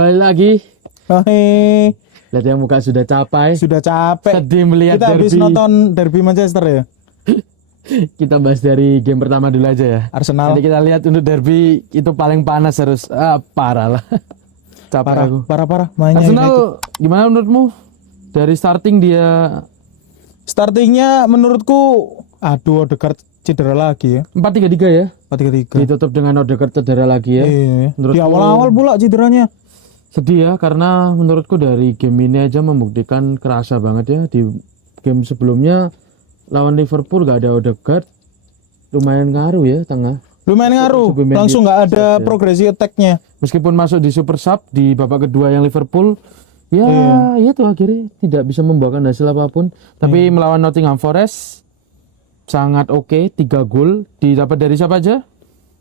Kembali lagi. Hei, Lihat ya, muka sudah capek. sudah capek. Sedih melihat Kita habis derby. nonton derby Manchester ya. Kita bahas dari game pertama dulu aja ya. Arsenal. Jadi kita lihat untuk derby itu paling panas harus parah lah. Capek Parah, aku. parah mainnya. United. Arsenal gimana menurutmu? Dari starting dia Startingnya menurutku, aduh Odegaard cedera lagi ya. 4-3-3 ya. 4-3-3. Ditutup dengan Odegaard cedera lagi ya. Iya. Menurutku- Di awal-awal pula cederanya. Sedih ya, karena menurutku dari game ini aja membuktikan kerasa banget ya. Di game sebelumnya lawan Liverpool gak ada Odegaard, lumayan ngaruh ya tengah. Lumayan ngaruh. Subimendi Langsung nggak ada ya. progresi attack-nya. Meskipun masuk di super sub di babak kedua yang Liverpool, ya itu akhirnya tidak bisa membawakan hasil apapun. Tapi melawan Nottingham Forest sangat oke, 3 gol didapat dari siapa aja?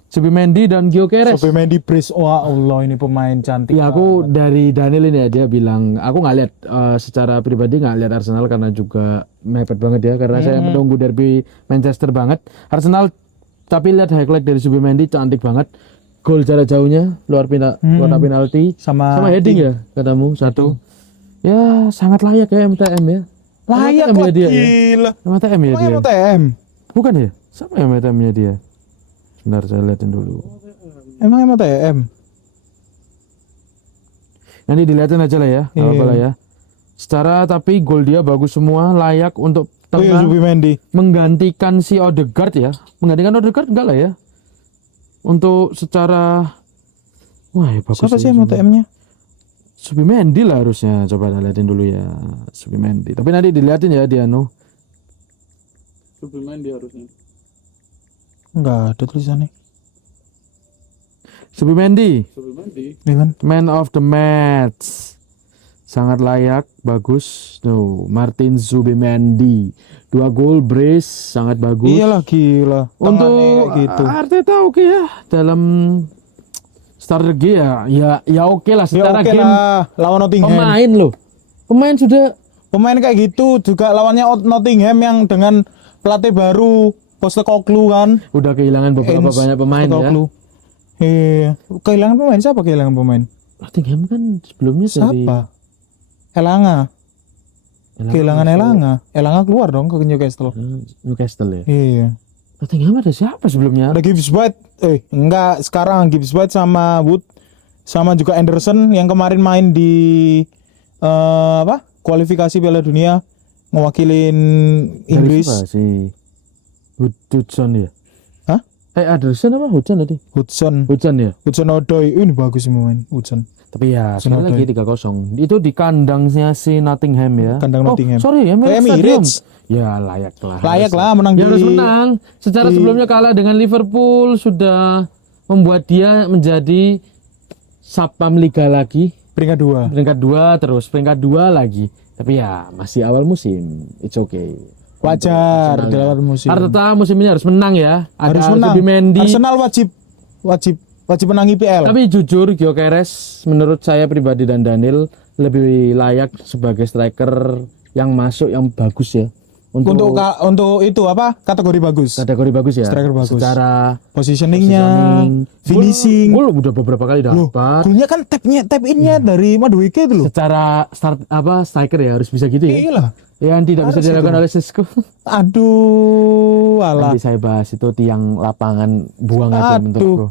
Subimendi dan Gyökeres. Subimendi Brace, wah Allah ini pemain cantik. Ya aku dari Daniel ini ya, dia bilang aku nggak lihat secara pribadi nggak lihat Arsenal karena juga mepet banget ya, karena saya menunggu derby Manchester banget. Arsenal tapi lihat highlight dari Subimendi cantik banget, gol jarak jauhnya luar kotak penalti sama heading ya katamu satu. Ya sangat layak ya MTM ya. Layak MTM lah, ya dia ya. gila. MTM ya Emang dia. MTM? Bukan ya? Sama ya MTM-nya dia. Sebentar saya lihatin dulu. Emang MTM? Nanti dilihatin aja lah ya, nggak apa-apa lah ya. Secara tapi gol dia bagus semua, layak untuk Oh iya, tengah Subimendi. menggantikan si Odegaard ya. Menggantikan Odegaard enggak lah ya. Untuk secara wah ya bagus. Siapa sih sih MTM-nya? Subimendi lah harusnya. Coba lihatin dulu ya Subimendi. Tapi nanti dilihatin ya dia no. Subimendi harusnya. Enggak ada tulisannya. Subimendi, Subimendi. Iya kan? man of the match. Sangat layak, bagus. Tuh, Martin Subimendi. 2 gol brace, sangat bagus. Iyalah gila. Tangannya Untuk kayak gitu. Arteta oke ya dalam strategi ya oke lah Ya secara oke game. lah, lawan Nottingham. Pemain loh. Pemain sudah Pemain kayak gitu juga lawannya Nottingham yang dengan pelatih baru Postecoglou kan. udah kehilangan beberapa banyak pemain ya. Postecoglou. Iya. Kehilangan pemain siapa kehilangan pemain? Nottingham kan sebelumnya dari Siapa? Elanga. Kehilangan Elanga. Elanga keluar dong ke Newcastle. Newcastle ya. Iya. Nottingham ada siapa sebelumnya? Ada Gibbs White. Enggak, sekarang Gibbs White sama Wood sama juga Anderson yang kemarin main di kualifikasi Piala Dunia mewakilin Inggris. Dari siapa sih? Hudson ya. Hah? Anderson apa Hudson tadi? Hudson ya. Hudson-Odoi. Ini bagus sih pemain Hudson. Tapi ya sekali Hudson-Odoi. lagi 3-0. Itu di kandangnya si Nottingham ya. Kandang Nottingham. Sorry, Kayak Emirates Stadium. Emirates. Ya layak lah. Layak lah menang Ya harus menang. Secara di- sebelumnya kalah dengan Liverpool sudah membuat dia menjadi Sapam Liga lagi, peringkat 2. peringkat 2 terus peringkat 2 lagi. Tapi ya masih awal musim, it's okay. Wajar di awal musim. Arteta musim ini harus menang ya. Ada Harus menang. Subimendi. Arsenal wajib menang IPL. Tapi jujur Gyökeres menurut saya pribadi dan Daniel lebih layak sebagai striker yang masuk yang bagus ya. Untuk itu apa? Kategori bagus. kategori bagus ya. Striker bagus. Secara Positioningnya, finishing. finishing. Gol udah beberapa kali Loh, dapat. golnya kan tap innya dari Madueke itu loh. Secara striker ya harus bisa gitu ya. Iya lah. Yang tidak bisa Harus dilakukan itu. oleh Sesko. Aduh, alah. Nanti saya bahas itu tiang lapangan buang aja bentuk Aduh. bro.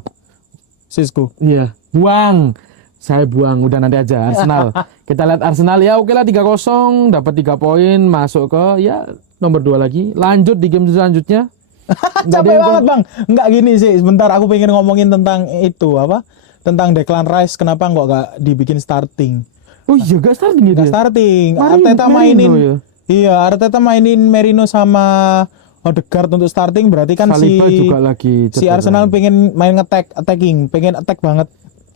Sisko. Iya, buang. Saya buang, udah nanti aja Arsenal. Kita lihat Arsenal ya oke lah 3-0, dapat 3 poin, masuk ke ya nomor 2 lagi. Lanjut di game selanjutnya. Nggak ada Capek yang banget bang. Enggak gini sih. Sebentar aku pengen ngomongin tentang itu apa? Tentang Declan Rice. Kenapa nggak dibikin starting? Oh iya, gak starting ya Nggak dia. starting. Merino Arteta mainin. ya? Iya, Arteta mainin Merino sama Odegaard untuk starting. Berarti kan Saliba juga lagi si cedera. Arsenal pengen main attacking, pengen attack banget.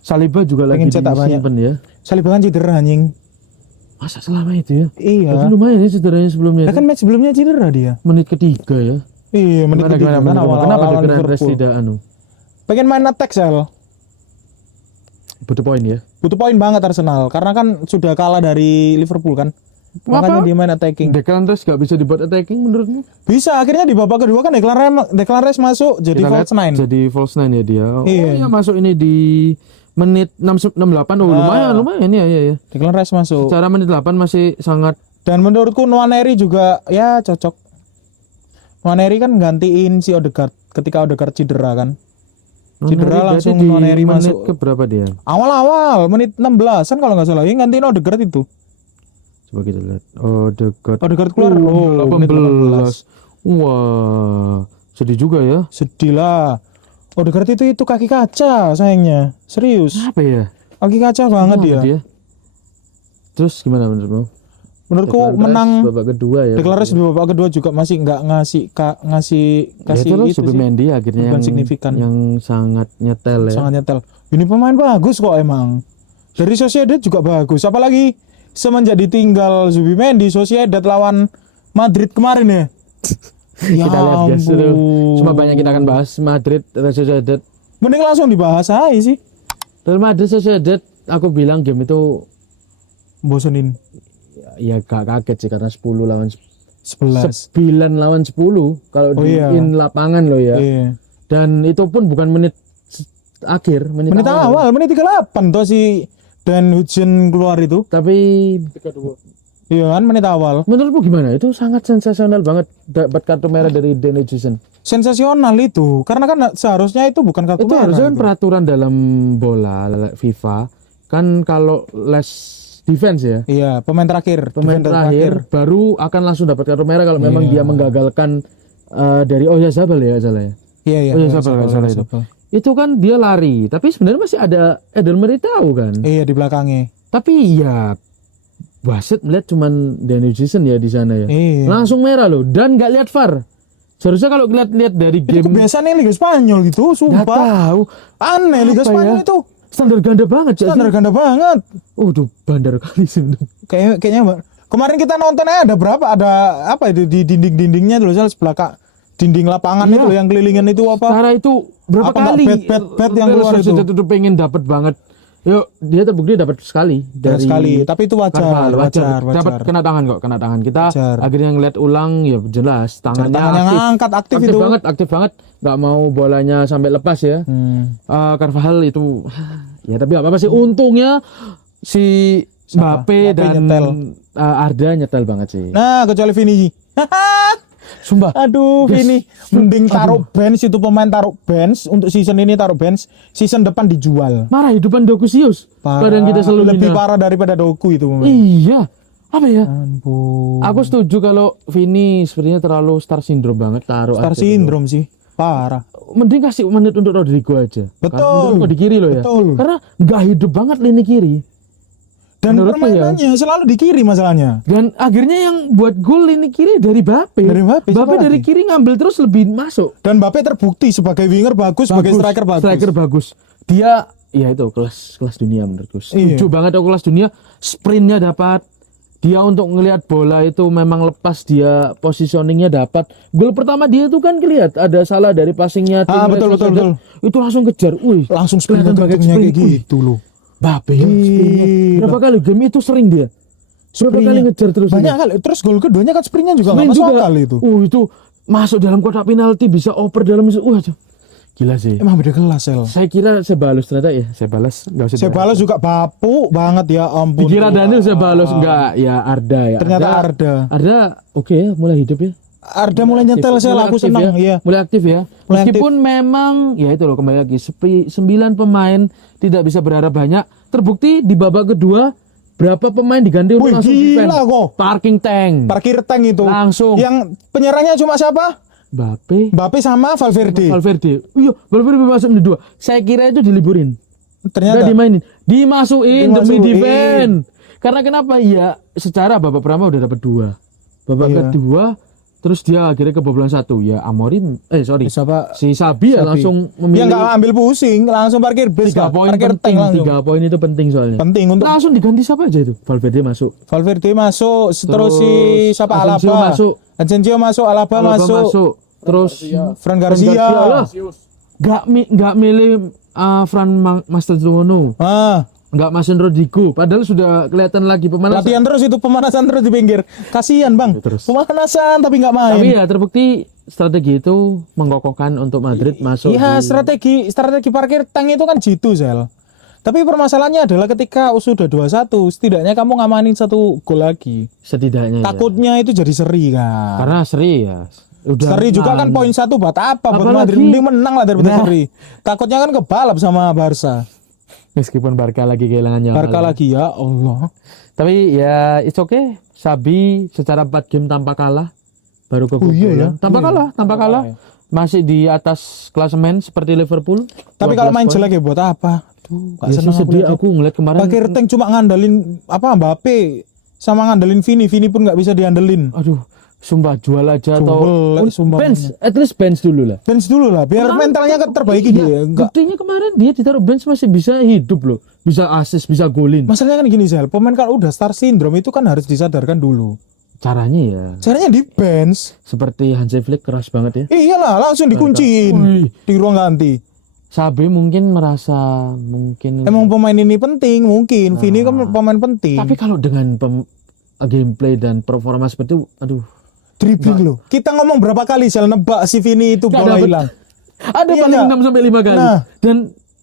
Saliba juga lagi pengen cetak banyak. disimpan ya. Saliba kan cedera anjing. Masa selama itu ya? Iya. Tapi lumayan ya cederanya sebelumnya. Nah, kan match sebelumnya cedera dia. Menit ketiga ya. Iya, menit Gimana, ketiga gimana, kan menurut kamu? awal-awal Kenapa lawan Declan Rice Liverpool. tidak Pengen main attack Sel. butuh poin ya? Butuh poin banget Arsenal karena kan sudah kalah dari Liverpool kan. Makanya dia main attacking. Declan Rice gak bisa dibuat attacking menurutmu? Bisa akhirnya di babak kedua kan Declan Rice masuk jadi Kita lihat false nine. Jadi false nine ya dia. Oh Iya. iya masuk ini di menit 68 lumayan ya. Declan Rice masuk. Secara menit 8 masih sangat. Dan menurutku Nwaneri juga ya cocok. Nwaneri kan gantiin si Odegaard ketika Odegaard cedera kan. Cedera langsung di Nwaneri menit masuk. ke berapa dia? Awal-awal menit 16-an kalau nggak salah. Yang gantiin Odegaard itu. Coba kita lihat. Odegaard Keluar menit 18. Wah, sedih juga ya. Sedih lah. Odegaard itu kaki kaca sayangnya. Serius. Apa ya? Kaki kaca banget Kenapa dia. Terus gimana menurutmu? Menurutku Declan Rice menang babak kedua ya. Declan Rice di babak kedua juga masih nggak ngasih Ya, terus itu sih. Mendy akhirnya Beban yang signifikan. yang sangat nyetel ya. Sangat nyetel. Ini pemain bagus kok emang. Dari Sociedad juga bagus. Apalagi semenjak ditinggal Zubimendi, Sociedad lawan Madrid kemarin ya. Ya Kita lihat guys itu. ampun. Cuma banyak kita akan bahas Madrid, Real Sociedad. Mending langsung dibahas aja sih. Real Madrid Sociedad, aku bilang game itu Bosenin. ya gak kaget sih karena 10 lawan 11. 9 lawan 10 kalau Oh, di iya. in lapangan loh ya. Iya. Dan itu pun bukan menit akhir, menit Awal, menit 38 tuh si Dan Hudson keluar itu. Tapi Iya kan menit awal. menurutmu gimana? Itu sangat sensasional banget dapat kartu merah dari Danny Jason. Sensasional itu. Karena kan seharusnya itu bukan kartu Itu merah. harusnya kan itu. peraturan dalam bola FIFA kan kalau less defense ya. Iya, pemain terakhir. Pemain Defender terakhir baru akan langsung dapat kartu merah kalau memang Iya. dia menggagalkan dari Oyarzabal ya salah ya. Iya, iya. Oh, iya, salah itu. Sabal. Itu kan dia lari, tapi sebenarnya masih ada Eder Militao kan. Iya, di belakangnya. Tapi ya wasit melihat cuman Danny Jason ya di sana ya. Iya. Langsung merah loh dan nggak lihat VAR. Seharusnya kalau lihat dari Itu game kebiasaan Liga Spanyol gitu, nggak sumpah. tahu. Aneh Liga Apa Spanyol ya? itu. Standar ganda banget ya. Standar ganda banget. Tuh bandar kali sih. Kayaknya Mbak. Kemarin kita nontonnya ada berapa? Ada apa itu di dinding-dindingnya dulu sebelah kak dinding lapangan Iya. itu loh yang kelilingan itu apa? Cara itu berapa Apa nggak kali? bet yang keluar itu? Itu pengen dapat banget. Yuk, dia terbukti dapat sekali dari Sekali, tapi itu Carvalho. wajar. Dapat kena tangan kok, kena tangan. Kita Wajar. akhirnya ngeliat ulang ya jelas tangannya Tangannya ngangkat aktif itu. aktif banget. Nggak mau bolanya sampai lepas ya. Carvalho itu ya tapi nggak apa-apa sih. Untungnya si Mbappe dan nyetel. Arda nyetel banget sih. Nah, kecuali Vini. Sumpah. Aduh, Guys, Vini. Mending taruh bench itu pemain taruh bench untuk season ini taruh bench, season depan dijual. Marah hidupan Dokusius. Padahal kita selalu lebih hina. parah daripada Doku itu pemain. Iya. Apa ya? Ampun. Aku setuju kalau Vini sepertinya terlalu star syndrome banget taruh Star aja dulu. syndrome sih. Parah. Mending kasih menit untuk Rodrigo aja. Betul. Karena di kiri loh ya. Betul. Karena nggak hidup banget lini kiri. Dan Menurutku ya. permainannya selalu di kiri masalahnya. Dan akhirnya yang buat gol lini kiri dari Mbappe. Dari Mbappe, siapa dari lagi? kiri ngambil terus lebih masuk. Dan Mbappe terbukti sebagai winger bagus, sebagai striker bagus. Striker bagus. Dia ya itu kelas dunia menurutku. Iya. Setuju banget aku kelas dunia. Sprintnya dapat. Dia untuk ngelihat bola itu memang lepas, dia positioningnya dapat. Gol pertama dia itu kan kelihatan ada salah dari passingnya. Betul. Itu langsung kejar. Wih, Langsung sprint kelihatan banget bentuknya kayak sprint. gitu loh. Mbappe ya sprintnya. Gila. Berapa kali game itu sering dia. Berapa Sprintnya. kali ngejar terus. Banyak dia. kali. Terus gol keduanya kan sprintnya juga nggak Sprint masuk juga. akal itu. Itu masuk dalam kotak penalti bisa oper dalam. Gila sih. Emang beda kelas Sel. Saya kira Ceballos ternyata ya. Ceballos enggak usah. Ceballos juga bapuk banget ya ampun. Dikira Daniel Ceballos enggak ya Arda ya. Ternyata Arda. Arda oke ya mulai hidup ya. Arda mulai nyetel Sel, Mulai aku aktif senang ya. iya. Mulai aktif ya. Mulai Meskipun memang ya itu loh kembali lagi 9 pemain tidak bisa berharap banyak. Terbukti di babak kedua berapa pemain diganti untuk Wih, langsung gila defense. kok. Parking tank. Parkir tank itu. Langsung. Yang penyerangnya cuma siapa? Mbappe sama Valverde. Iya, Valverde masuk menit 2. Saya kira itu diliburin. Ternyata Nggak dimainin. Dimasukin demi Dimasukin. defend. Karena kenapa? Ya secara babak pertama udah dapat 2. Babak Iya. kedua terus dia akhirnya kebobolan 1. Ya Amorim siapa? si Sabi ya Sabi. langsung Dia memilih nggak ambil pusing, langsung parkir bus, 3 poin parkir penting. tank langsung. 3 poin itu penting soalnya. Penting untuk Langsung diganti siapa aja itu? Valverde masuk. Valverde masuk, terus si siapa Asensio Alaba masuk. Asensio masuk, Alaba masuk. Terus Fran Garcia. lah. Nggak milih Fran Masterzono. Nggak masukin Rodrigo. Padahal sudah kelihatan lagi pemanasan. Latihan terus itu, pemanasan terus di pinggir. Kasihan Bang. Terus. Pemanasan tapi nggak main. Tapi ya terbukti strategi itu mengokohkan untuk Madrid masuk. Iya, di- strategi parkir tank itu kan jitu, Sel. Tapi permasalahannya adalah ketika sudah 2-1, setidaknya kamu ngamanin 1 gol lagi. Setidaknya ya. Takutnya itu jadi seri kan. Karena seri ya. Udah Seri juga kan poin 1 buat apa? Buat Apalagi- Madrid mending menang lah daripada Nah. seri. Takutnya kan kebalap sama Barca. Meskipun Barca lagi kehilangan Yamal. Barca lagi ya Allah. Tapi ya it's okay. Sabi secara 4 game tanpa kalah baru kebobolan. iya ya? Tanpa Iya. kalah, tanpa kalah. kalah Masih di atas klasemen seperti Liverpool. Tapi kalau 12 main poin. jelek ya buat apa? Aduh, gak Ya sih seneng sedih liatnya. aku ngeliat kemarin. Pakai Reteng cuma ngandalin apa Mbappe sama ngandelin Vini pun nggak bisa diandelin. Aduh, sumpah jual aja atau Jual, sumpah. bench, at least bench dulu lah. Bench dulu lah, biar mentalnya terbaiki dia. Enggak. Buktinya kemarin dia ditaruh bench masih bisa hidup loh, bisa assist, bisa golin. Masalahnya kan gini Zal, pemain kalau udah star syndrome itu kan harus disadarkan dulu. Caranya ya Caranya di bench. seperti Hansi Flick keras banget ya. Iyalah, langsung dikunciin Wih. di ruang ganti. Sabe mungkin merasa mungkin. Emang pemain ini penting mungkin. Vini kan pemain penting. Tapi kalau dengan gameplay dan performa seperti itu, aduh. dribbling loh. Kita ngomong berapa kali Zal nebak si Vini itu Nggak bola dapet. hilang. Ada Iya paling nggak? 6 sampai 5 kali. Nah. Dan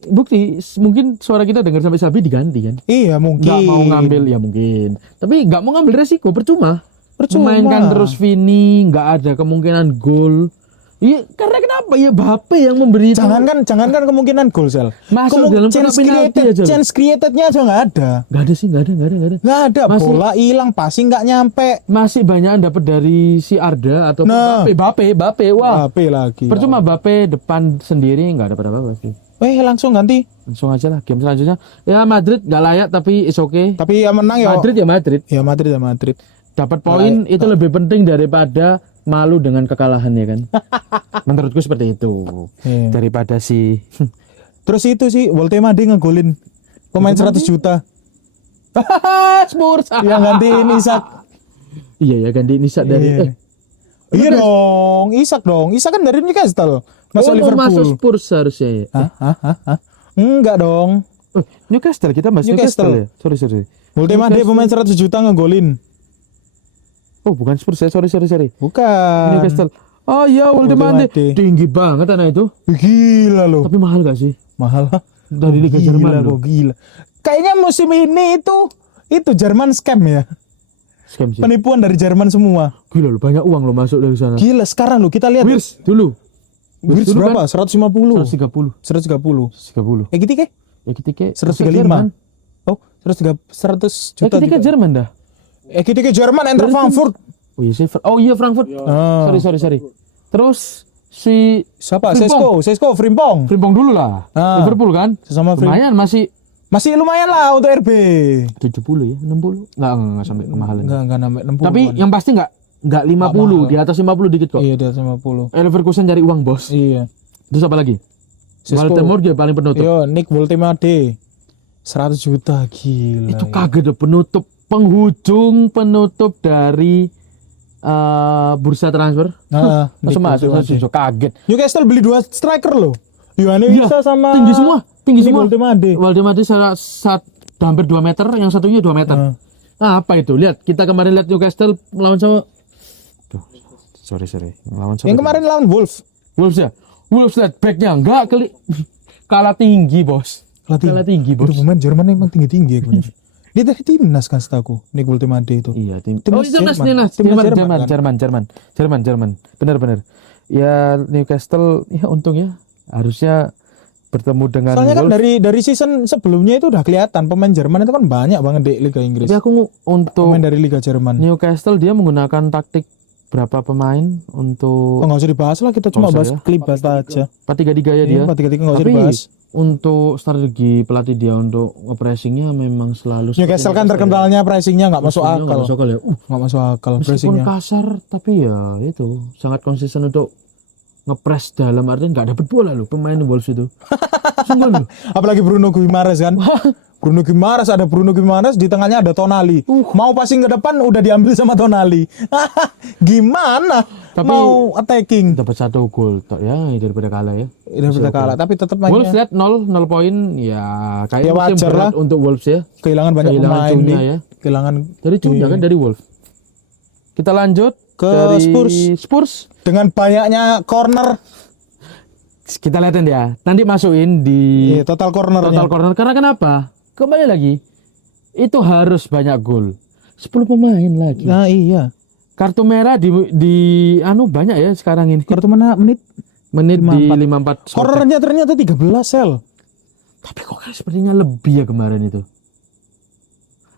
bukti mungkin suara kita dengar sampai Sabi diganti kan. Iya mungkin. Nggak mau ngambil ya mungkin. Tapi nggak mau ngambil resiko percuma. Percuma. Memainkan terus Vini, nggak ada kemungkinan gol. Iya, karena kenapa ya Bape yang memberi itu. Jangankan kemungkinan gol Zal. Masuk dalam kotak penalti aja loh. Chance creatednya aja nggak ada. Nggak ada sih, nggak ada. Nggak ada. Masih- Bola hilang, passing nggak nyampe. Masih banyak dapat dari si Arda atau Nah. Bape. Wah, HP lagi. percuma Bape depan sendiri nggak dapat apa-apa sih. Langsung ganti. Langsung aja lah game selanjutnya. Ya Madrid nggak layak tapi it's okay. Tapi yang menang ya. Madrid ya Madrid. Ya Madrid. Dapat poin itu lebih penting daripada malu dengan kekalahan ya kan. Menurutku seperti itu. Iya. Daripada si Terus itu sih Voltemade ngegolin pemain 100 juta. Spurs. Yang gantiin Isak. Iya ya ganti Nisa dari Iya. Iya dong, Isak dong. Isak kan dari Newcastle. Masuk Liverpool. masuk Spurs harusnya ya. Hah? Enggak dong. Newcastle kita bahas Newcastle. Newcastle ya. Sorry. Voltemade pemain 100 juta ngegolin. Oh bukan Spurs ya. Sorry. Bukan. Newcastle. Oh iya Voltemade. Voltemade. Tinggi banget anak itu. Gila loh. Tapi mahal gak sih? Mahal. Dari Liga Gila Jerman kok, loh. gila. Kayaknya musim ini itu Jerman scam ya. Scam sih. Penipuan dari Jerman semua. Gila loh banyak uang loh masuk dari sana. Gila sekarang loh kita lihat. Wirs dulu. Wirtz dulu berapa? 150. 130. 130. 130. Gitu ke? Ya ketika 135. Oh, 100 Ya juta. ketika juga. Jerman dah. Gitu ke Jerman enter Frankfurt. Oh iya sih. Oh iya Frankfurt. Ah. Sorry. Terus si Siapa? Frimpong. Sesko Frimpong. Frimpong dulu lah. Ah. Liverpool kan. Sesama Lumayan masih Masih lumayan lah untuk RB. 70 ya, 60. Enggak sampai kemahalan. Enggak sampai 60. Tapi yang pasti enggak 50, di atas 50 dikit kok. iya di atas 50. Leverkusen cari uang, Bos. Iya. Terus apa lagi? Sesko. Baltimore dia paling penutup. Yo, Nick Voltemade. 100 juta gila. Itu kaget deh penutup penutup dari bursa transfer. Nah, Langsung masuk kaget. Newcastle beli 2 striker loh. Yohane Iya, Wissa sama tinggi semua. Nick Voltemade. Waldemar hampir 2 meter, yang satunya 2 meter. Nah, apa itu? Lihat, kita kemarin lihat Newcastle melawan sama sorry. Melawan sama Yang kemarin lawan Wolves. Wolves ya. Wolves lihat backnya enggak kalah tinggi, Bos. Kalah tinggi, Bos. Itu pemain Jerman emang tinggi-tinggi ya. Dia dari timnas kan setahu Nick Voltemade itu. Iya, Timnas Jerman. Benar. Ya Newcastle ya untung ya. Harusnya bertemu dengan Soalnya kan Wolves. dari season sebelumnya itu udah kelihatan pemain Jerman itu kan banyak banget di Liga Inggris. Tapi aku untuk Pemain dari Liga Jerman. Newcastle dia menggunakan taktik berapa pemain Oh, untuk nggak usah dibahas lah, kita cuma Nggak usah bahas ya. klip bahas aja. 4-3-3 ya dia. 4-3-3 nggak usah Tapi dibahas. untuk strategi pelatih dia untuk pressingnya memang selalu Newcastle kan terkenalnya pressingnya nggak masuk akal. Nggak masuk akal ya. Nggak masuk akal Meskipun pressingnya. kasar tapi ya itu sangat konsisten untuk ngepres dalam artian nggak dapet bola loh pemain Wolves itu. Sungguh loh. Apalagi Bruno Guimaraes kan. Bruno Guimaraes di tengahnya ada Tonali. Mau passing ke depan udah diambil sama Tonali. Gimana? Tapi mau attacking. Dapat 1 gol tok ya daripada kalah ya. Udah kita kalah tapi tetap Wolves mainnya lihat 0 poin ya kayak Ya musim wajar berat lah. untuk Wolves ya. kehilangan banyak Kehilangan pemain Cunha nih. ya. Kehilangan Dari Cunha kan dari Wolves. Kita lanjut Ke dari Spurs. Spurs. dengan banyaknya corner. kita lihatin ya. Nanti masukin di Iya, total cornernya. total corner. Karena kenapa? Kembali lagi. Itu harus banyak gol. 10 pemain lagi. Nah, iya. Kartu merah di banyak ya sekarang ini. Kartu mana menit? Menit di 54. Cornernya ternyata 13 sel. Tapi kok kan sepertinya lebih ya kemarin itu.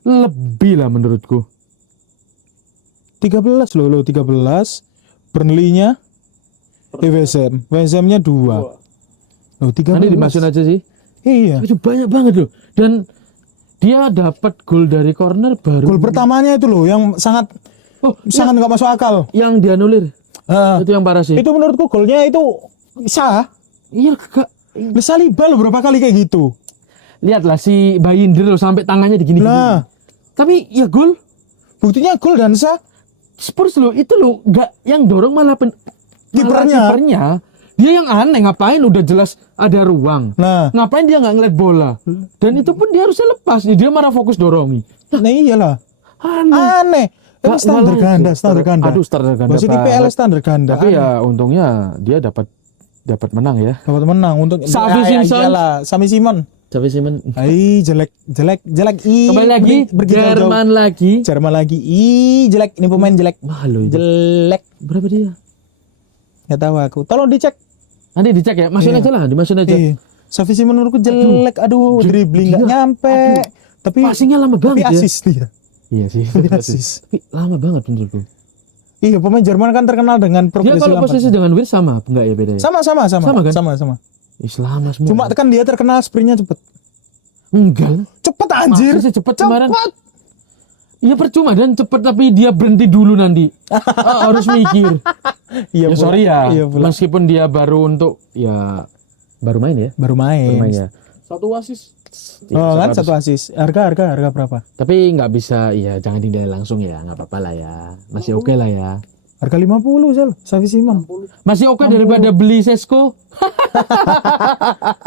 Lebih lah menurutku. 13 loh 13. Burnley-nya West Ham. West Ham-nya 2. Loh 13. Nanti dimasukin aja sih. Iya. Itu banyak banget loh. Dan dia dapat gol dari corner baru. Gol pertamanya itu loh yang sangat nggak masuk akal. Yang dianulir. Itu yang parah sih. Itu menurutku golnya itu sah. Iya kagak. Saliba loh berapa kali kayak gitu. Lihatlah si Bayinder loh sampai tangannya digini. Nah, Tapi ya gol. buktinya gol dan sah. Spurs loh itu loh nggak yang dorong malah kipernya. Dia yang aneh ngapain udah jelas ada ruang. Nah, Ngapain dia nggak ngeliat bola? Dan itu pun dia harusnya lepas. Dia malah fokus dorongin. nah iyalah. Aneh. Ini standar ganda, standar ganda. Aduh, standar ganda. Wasit IPL standar ganda. Tapi ya untungnya dia dapat menang ya. dapat menang untuk Xavi Simons. Iyalah, Sami Simon. Tapi Simon Jelek. kembali lagi Jerman lagi. Jerman lagi. Jelek. Ini pemain jelek. Malu itu. Jelek. Berapa dia? Nggak tahu aku. Tolong dicek. Nanti dicek ya. Masukin aja lah, dimasukin aja. Xavi Simon menurutku jelek. Aduh, dribbling nggak nyampe. Tapi Passingnya lama banget ya. assist dia. Iya sih. Assist. Tapi lama banget menurutku. Iya, pemain Jerman kan terkenal dengan Dia progresi kalau lambat. posisi dengan Wirtz sama enggak ya bedanya? Sama kan? Sama. Selama semua. Cuma kan dia terkenal sprintnya cepet. enggak. Cepet anjir. Masih cepet kemarin. Iya percuma dan cepet tapi dia berhenti dulu nanti. Harus mikir. Iya, Ya sorry ya. Iya, pula. Meskipun dia baru untuk ya baru main ya. Baru main. Ya. Satu asis. Oh, kan satu assist. Harga berapa? Tapi nggak bisa ya jangan dinilai langsung ya, nggak apa-apa lah ya. Masih oke lah ya. Harga 50 Sel, Xavi Simon. Masih oke daripada beli Sesko.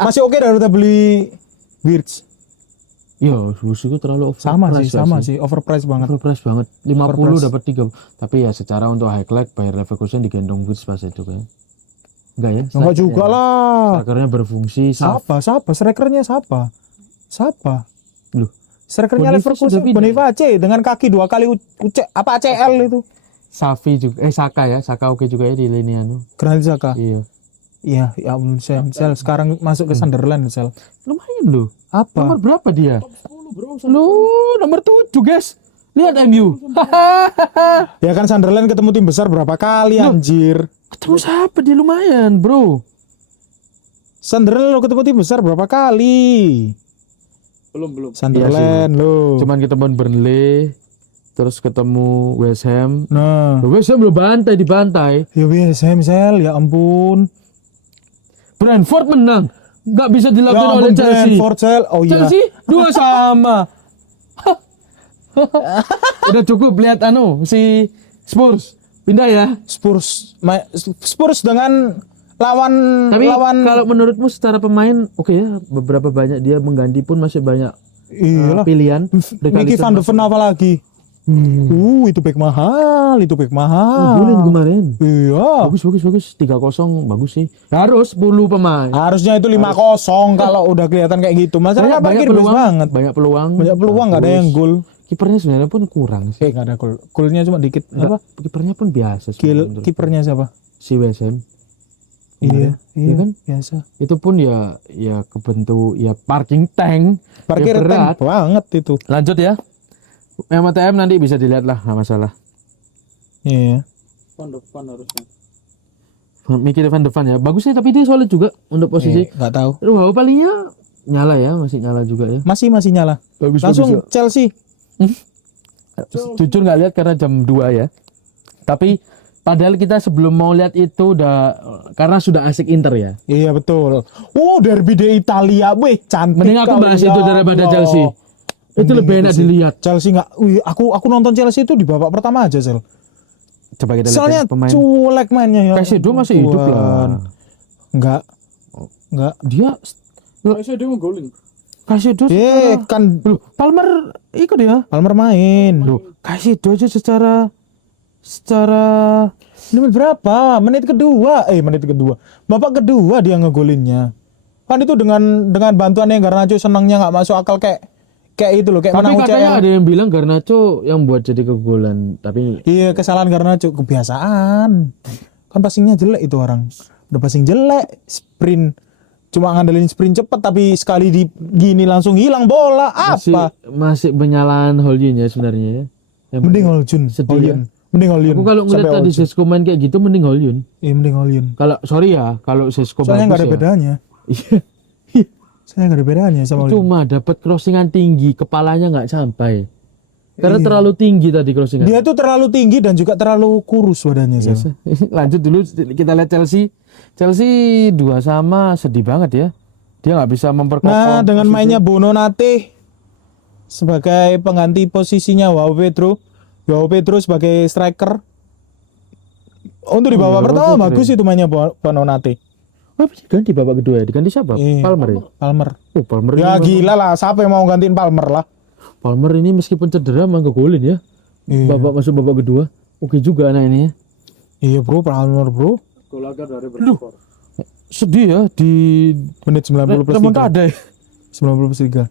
Masih oke daripada beli Wirtz. Ya, itu terlalu Sama overpriced sih, overpriced banget. Overpriced banget. 50 Overpriced. dapat 3. Tapi ya secara untuk high class Bayer Leverkusen digendong Wirtz pas itu kan. Enggak ya? Enggak juga lah. Strikernya berfungsi. Siapa? Strikernya siapa? Loh, Strikernya Boniface Leverkusen sudah pindah. Boniface dengan kaki 2 kali ACL itu. Safi juga Saka ya. Saka oke juga ya di lini anu. Granit Xhaka. Iya. Iya, ya ampun Sel sekarang masuk ke Sunderland Sel. Lumayan loh. Apa? Nomor berapa dia? 10 bro. Lu nomor 7, guys. Lihat MU. Ya kan Sunderland ketemu tim besar berapa kali anjir. Ketemu siapa dia lumayan, bro. Sunderland lo ketemu tim besar berapa kali? Belum. Sunderland lo. Cuman ketemu Burnley, terus ketemu West Ham. Nah, West Ham belum dibantai. ya biasa Sel, ya ampun. Brentford menang. Nggak bisa Ya dilakukan oleh ampun Chelsea. Brentford Sel. Oh iya. Chelsea 2 sama. Udah cukup lihat si Spurs. Pindah ya. Spurs dengan lawan Tapi kalau menurutmu secara pemain oke ya, beberapa banyak dia mengganti pun masih banyak iyalah. pilihan. Nicky van de Ven apa lagi? Itu back mahal, Golin kemarin. Iya. Bagus 3-0 bagus sih. Harus 10 pemain. Harusnya itu 5-0 kalau udah kelihatan kayak gitu. Masalahnya parkir bagus banget. Banyak peluang. Enggak ada yang gol. Kipernya sebenarnya pun kurang sih. Enggak ada gol. Golnya cuma dikit. Apa? Kipernya pun biasa sih. Kipernya siapa? Si West Ham. Iya kan? Biasa. Itu pun ya kebentuk ya parking tank. Parkir Ya berat. tank banget itu. Lanjut ya. MTM nanti bisa dilihat lah, nggak masalah. Iya. Van de Ven harusnya. Mikir Van de Ven ya. Bagus sih tapi dia solid juga untuk posisi. Enggak tahu. Wow, palingnya nyala ya, masih nyala juga ya. Masih nyala. Bagus. Langsung Chelsea. Jujur nggak lihat karena jam 2 ya. Tapi padahal kita sebelum mau lihat itu udah karena sudah asik Inter ya. Iya betul. Derby de Italia, weh cantik. Mending aku kali, bahas ya itu daripada Allah. Chelsea. Itu lebih enak dilihat. Chelsea nggak, aku nonton Chelsea itu di babak pertama aja Sel. Coba kita lihat Soalnya ya, pemain. culek mainnya ya. Caicedo masih hidup lah. Enggak. Dia Harusnya dia mau golin. Caicedo Kan Loh, Palmer ikut ya. Palmer main. Loh, Caicedo aja secara secara Ini menit berapa? Menit kedua. Babak kedua dia ngegolinnya. Kan itu dengan bantuan yang Garnacho senangnya nggak masuk akal kayak itu loh, kayak tapi menang katanya UCL. ada yang bilang Garnacho yang buat jadi kegolan, tapi Iya, kesalahan Garnacho, kebiasaan. Kan passingnya jelek itu orang. Udah passing jelek, sprint cuma ngandelin sprint cepet tapi sekali di gini langsung hilang bola. Apa? masih penyalahan Holjun ya sebenarnya ya. Yang Mending Holjun. Sedih Holjun. Mending Holjun. Aku kalau ngeliat Sampai tadi Holjun. Sesko main kayak gitu mending Holjun. Iya, mending Holjun. Kalau sorry ya, kalau Sesko Soalnya nggak ada bagus ya. bedanya. Iya. Saya nggak ada bedanya sama Holjun. Cuma dapat crossingan tinggi, kepalanya nggak sampai. Karena terlalu tinggi tadi crossingan. Dia tuh terlalu tinggi dan juga terlalu kurus badannya. Sal. Biasa. Lanjut dulu kita lihat Chelsea. Chelsea 2-2 sedih banget ya. Dia nggak bisa memperkokoh. Nah, dengan posisi. mainnya Bono Nate sebagai pengganti posisinya Joao Pedro sebagai striker. Untuk di babak iya, pertama Joao Pedro bagus itu mainnya Bono Nate. Oh, diganti babak kedua ya. Diganti siapa? Iya. Palmer ya. Palmer. Oh, Palmer. Ya ini gila lah, siapa yang mau gantiin Palmer lah? Palmer ini meskipun cedera emang kegolin ya. Iya. Masuk babak kedua. Oke juga anak ini ya. Iya bro, Palmer bro. Gol agar dari Brentford. Sedih ya di Menit 90 plus 3. remontada ya. 90 plus 3.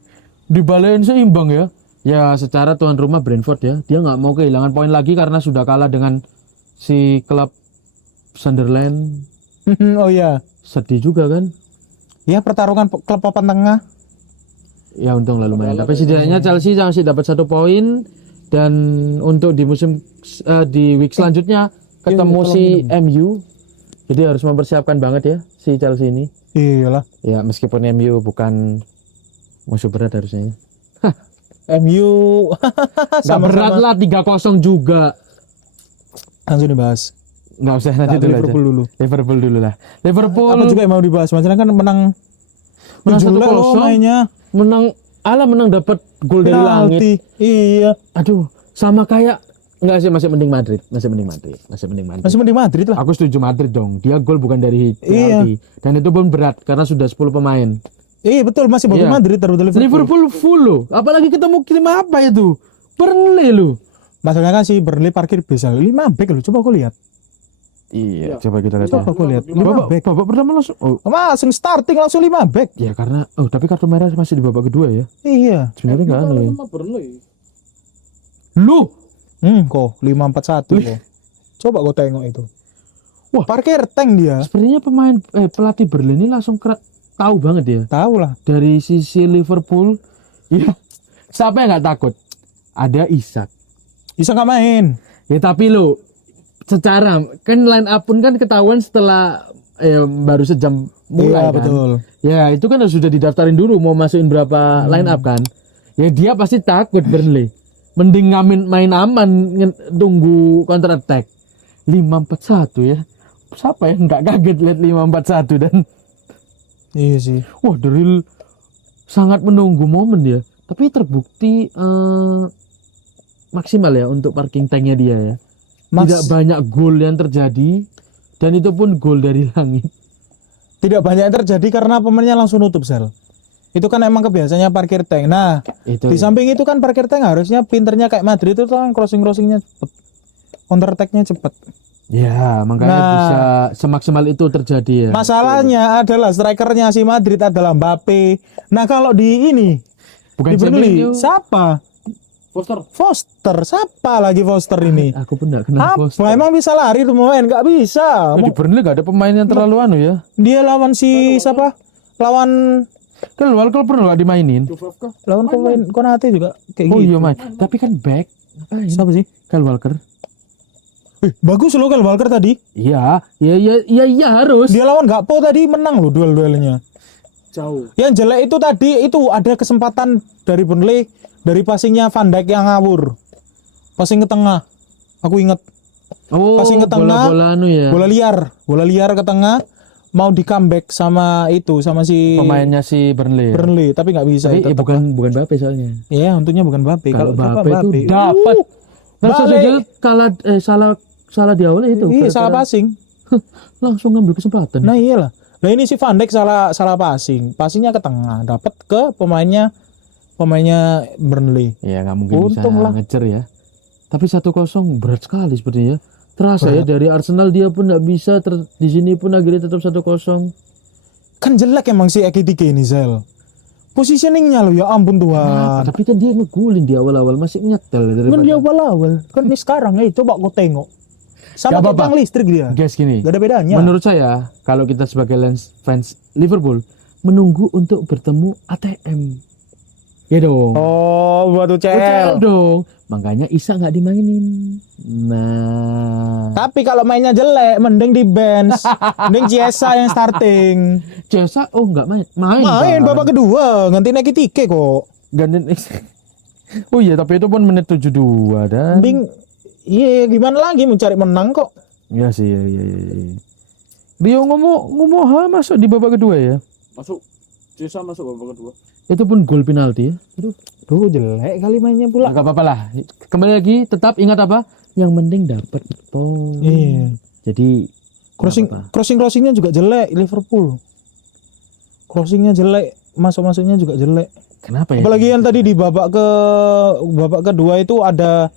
Dibalain seimbang ya. Ya secara tuan rumah Brentford ya. Dia nggak mau kehilangan poin lagi karena sudah kalah dengan si klub Sunderland. Oh iya. Sedih juga kan. Ya pertarungan klub papan tengah. Ya untung lah lumayan. Tapi setidaknya Chelsea masih dapat 1 poin. Dan untuk di musim di week selanjutnya ketemu si MU. Jadi harus mempersiapkan banget ya si Chelsea ini. Iyalah. Ya meskipun MU bukan musuh berat harusnya. MU Gak berat lah 3-0 juga. langsung dibahas. Nggak usah nanti dulu Liverpool aja. dulu. Liverpool dulu lah. Liverpool Apa juga yang mau dibahas? Maksudnya kan menang menang 7-0 loh 1-0. mainnya. Menang dapat gol dari langit. Penalti. Iya. Aduh, sama kayak enggak sih masih mending Madrid. Masih mending Madrid lah. Aku setuju Madrid dong. Dia gol bukan dari Iya. penalti. Dan itu pun berat karena sudah 10 pemain. Iya betul, masih bagus Iya. Madrid daripada Liverpool. Liverpool full loh. Apalagi ketemu tim apa itu? Burnley loh. Masalahnya kan si Burnley parkir bisa 5 back loh. Coba aku lihat. Iya, coba kita lihat. Coba aku lihat. 5 back. Babak pertama langsung. Oh, Langsung starting langsung 5 back. ya karena tapi kartu merah masih di babak kedua ya. Iya. Sebenarnya enggak anu ya. Sama Burnley. Lu Kok 5-4-1 kok. Coba kau tengok itu. Wah. Parkir tank dia. sepertinya pelatih Burnley ini langsung tahu banget ya. Tahu lah. Dari sisi Liverpool, ya siapa yang nggak takut? Ada Isak. Bisa nggak main. Ya tapi lo secara kan line up pun kan ketahuan setelah baru sejam mulai Iya kan. betul. Ya itu kan sudah didaftarin dulu mau masukin berapa line up kan. Ya dia pasti takut Burnley. Mending main aman tunggu counter attack. 5-4-1 ya. Siapa yang nggak kaget lihat 5-4-1 dan Iya sih. wah Deril sangat menunggu momen dia. Tapi terbukti maksimal ya untuk parking tanknya dia ya. Tidak banyak gol yang terjadi dan itu pun gol dari langit. Tidak banyak yang terjadi karena pemainnya langsung nutup sel. Itu kan emang kebiasaannya parkir tank. Nah, Itu di samping itu kan parkir tank harusnya pinternya kayak Madrid itu kan crossingnya cepet. Counter attack-nya cepet. ya makanya Nah. bisa semaksimal itu terjadi ya. Masalahnya adalah strikernya si Madrid adalah Mbappe. Nah, kalau di ini Bukan di Burnley Semenyo. siapa? Foster. Siapa lagi Foster ini? Aku pun enggak kenal bos. Apa emang bisa lari tuh main? Gak bisa. Di Burnley gak ada pemain yang terlalu anu ya. Dia lawan si siapa? Lawan Kalau Walker pernah gak dimainin. Dubravka. lawan Konate juga kayak Oh gitu. iya main. Tapi kan back. Ngapain? Siapa sih? Kyle Walker. Bagus loh Kyle Walker tadi. Iya harus. Dia lawan Gakpo tadi menang loh duel-duelnya. Jauh. Yang jelek itu tadi itu ada kesempatan dari Burnley dari passingnya Van Dijk yang ngawur. Passing ke tengah. Aku inget Oh, passing ke tengah. bola anu ya. Bola liar ke tengah mau di comeback sama si Pemainnya si Burnley. Ya? Burnley tapi nggak bisa Tapi itu. bukan Mbappe soalnya. Iya, untungnya bukan Mbappe. Kalau coba Mbappe itu dapat. Langsung Balik. saja kalah salah di awal itu. Iya, Gara-gara salah passing. langsung ngambil kesempatan. Nah iyalah. Nah ini si Van Dijk salah passing. Passingnya ke tengah, dapat ke pemainnya Burnley. Ya nggak mungkin Untung bisa lah. ngecer ya. Tapi 1-0 berat sekali sepertinya. Terasa ya dari Arsenal dia pun nggak bisa di sini pun akhirnya tetap 1-0. Kan jelek emang si Ekitike ini Zel. Positioningnya lo ya ampun Tuhan. Tapi kan dia ngegulin di awal-awal masih nyetel Kan daripada. dia awal-awal. Kan ini sekarang coba kau tengok. Sama Gak kayak apa-apa. tiang listrik dia. Guys gini. Gak ada bedanya. Menurut saya kalau kita sebagai fans Liverpool menunggu untuk bertemu ATM. Ya dong. Oh, buat UCL UCL. dong. Makanya Isa nggak dimainin. Nah, Tapi kalau mainnya jelek, mending di bench. Mending Chiesa yang starting. Jasa nggak main. Main Main kan. babak kedua, ganti Ekitike kok. Gantiin Oh iya, tapi itu pun menit 72 dan. Mending iya gimana lagi mencari menang kok. Iya sih, iya. Rio ngomong masuk di babak kedua ya. Masuk. Cesa masuk babak kedua. Itu pun gol penalti ya. Tuh jelek kali mainnya pula. Enggak apa-apa lah. Kembali lagi tetap ingat apa? Yang penting dapat poin. Iya. Jadi Crossingnya juga jelek Liverpool. Crossingnya jelek, masuknya juga jelek. kenapa ya? Apalagi yang tadi di babak kedua itu ada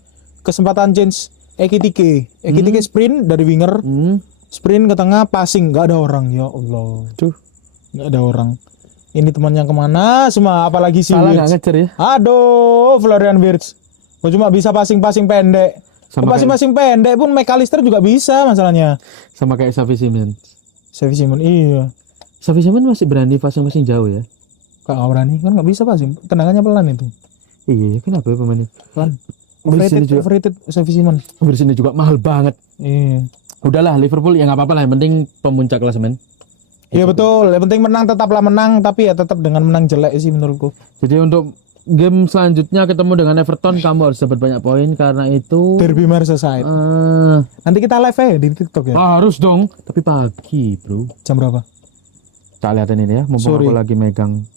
kesempatan chance Ekitike sprint dari winger, sprint ke tengah, passing, nggak ada orang, ya Allah. Tuh. Nggak ada orang. Ini temannya kemana semua, apalagi si Salah nggak Wirtz. ngecer ya? Aduh, Florian Wirtz. Kok cuma bisa passing pendek. Sama Passing pendek pun McAllister juga bisa masalahnya. Sama kayak Xavi Simons. Xavi Simons, iya. Xavi Simons masih berani passing jauh ya? Nggak berani, kan nggak bisa passing. Tendangannya pelan itu. Iya, kenapa ya pemainnya? Kan. Bersini juga. Overrated Xavi Simons. Bersini juga mahal banget. Iya. Udahlah Liverpool ya nggak apa-apa lah, yang penting pemuncak klasemen. Iya betul, yang penting menang tetaplah menang, tapi ya tetap dengan menang jelek sih menurutku. Jadi untuk game selanjutnya ketemu dengan Everton kamu harus dapat banyak poin karena itu Derby Merseyside. Nanti kita live ya di TikTok ya. harus dong, tapi pagi bro. Jam berapa? Tak lihatin ini ya, mumpung Sorry. aku lagi megang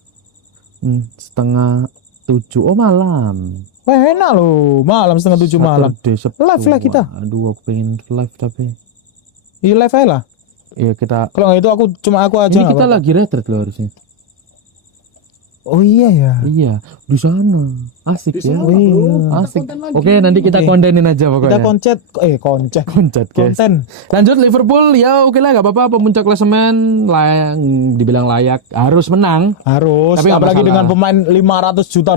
6:30. Oh malam. Wah enak loh, malam 6:30 malam. Live lah kita. Aduh aku pengen live tapi Iya live aja lah. iya kita Kalau nggak itu aku aja. ini nggak kita apa-apa. lagi retret loh harusnya. Oh iya ya. Iya di sana asik Di ya. sana, Iya, bro. Kita asik. konten lagi. Oke nanti kita Oke. kontenin aja pokoknya. Kita konten Koncat guys. Lanjut Liverpool ya oke lah gak apa-apa pemuncak klasemen dibilang layak harus menang. harus. Tapi nggak Apalagi masalah. dengan pemain $500 juta,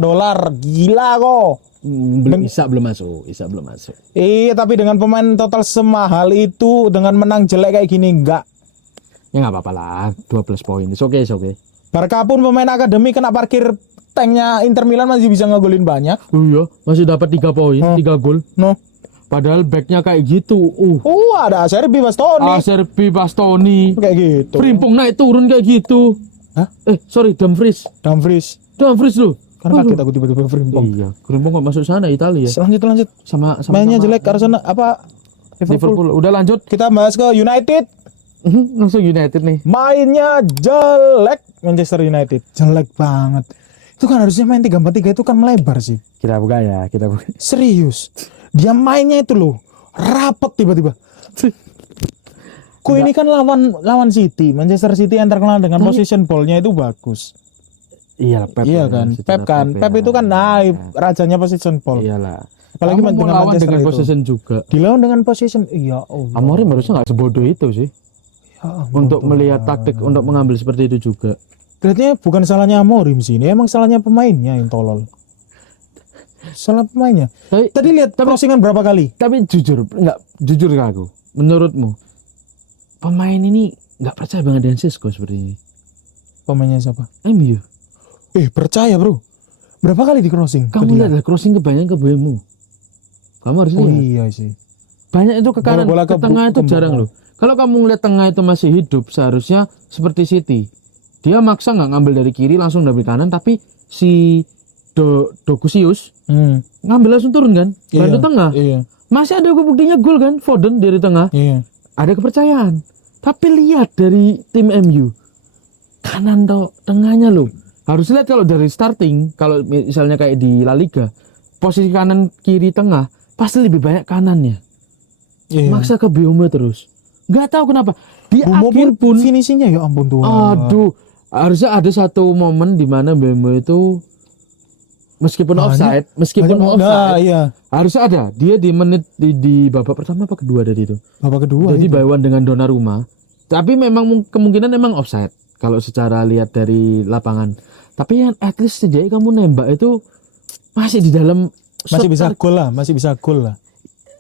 gila kok. Belum Isa belum masuk. Iya tapi dengan pemain total semahal itu dengan menang jelek kayak gini enggak. Ya nggak apa-apa lah 12 poin. It's okay. Barca pun pemain akademi kena parkir tanknya Inter Milan masih bisa ngegolin banyak. Oh iya masih dapat 3 poin 3 gol. No. Padahal backnya kayak gitu. Ada Acerbi Bastoni. Acerbi Bastoni. Kayak gitu. Frimpong naik turun kayak gitu. Hah? Sorry Dumfries loh. Kan kaget aku tiba-tiba Frimpong. Iya, Frimpong kok masuk sana Italia. Lanjut. Sama Mainnya jelek Arsenal apa Liverpool. Udah lanjut. Kita bahas ke United. Langsung United nih. Mainnya jelek Manchester United. Jelek banget. Itu kan harusnya main 3-4-3 itu kan melebar sih. Kita buka. Serius. Dia mainnya itu loh rapet tiba-tiba. Kok ini kan lawan City. Manchester City yang terkenal dengan position ball-nya itu bagus. Iya, Pep. Iya kan. Pep itu kan rajanya position ball. Iyalah. Apalagi Kamu mau dengan lawan Manchester dengan itu. possession juga. Dilawan dengan position. Iya Allah. Amorim harusnya nggak sebodoh itu sih. Ya ampun Untuk Tuhan. melihat taktik untuk mengambil seperti itu juga. Berarti bukan salahnya Amorim sih. Ini emang salahnya pemainnya yang tolol. Salah pemainnya. Tadi lihat crossingan berapa kali? Tapi jujur ke aku. Menurutmu pemain ini nggak percaya banget dengan Sesko seperti ini. Pemainnya siapa? MU. Percaya bro. Berapa kali di crossing? Kamu lihat crossing kebanyakan ke BMU. Kamu harus Oh lihat. iya sih. Banyak itu ke kanan, Bola-bola ke tengah itu ke jarang loh. Kalau kamu ngeliat tengah itu masih hidup, seharusnya seperti City. Dia maksa nggak ngambil dari kiri langsung dari kanan, tapi si Dokusius ngambil langsung turun kan, bantu tengah. Iya. Masih ada buktinya gol kan, Foden dari tengah. Iya. Ada kepercayaan. Tapi lihat dari tim MU, kanan atau tengahnya loh. Harus lihat kalau dari starting, kalau misalnya kayak di La Liga, posisi kanan kiri tengah pasti lebih banyak kanannya. Iya. Maksa ke Biomo terus. Nggak tahu kenapa. Di Bumo akhir pun, finishingnya ya ampun Tuhan. aduh, harusnya ada satu momen di mana Biomo itu meskipun Banyak- offside, meskipun Nah, offside, iya. harusnya ada. Dia di menit di babak pertama apa kedua tadi itu. Babak kedua Jadi itu. by one dengan Donnarumma. Tapi memang kemungkinan memang offside kalau secara lihat dari lapangan. Tapi yang at least setidaknya kamu nembak itu masih di dalam Masih shot bisa gol lah, masih bisa gol lah.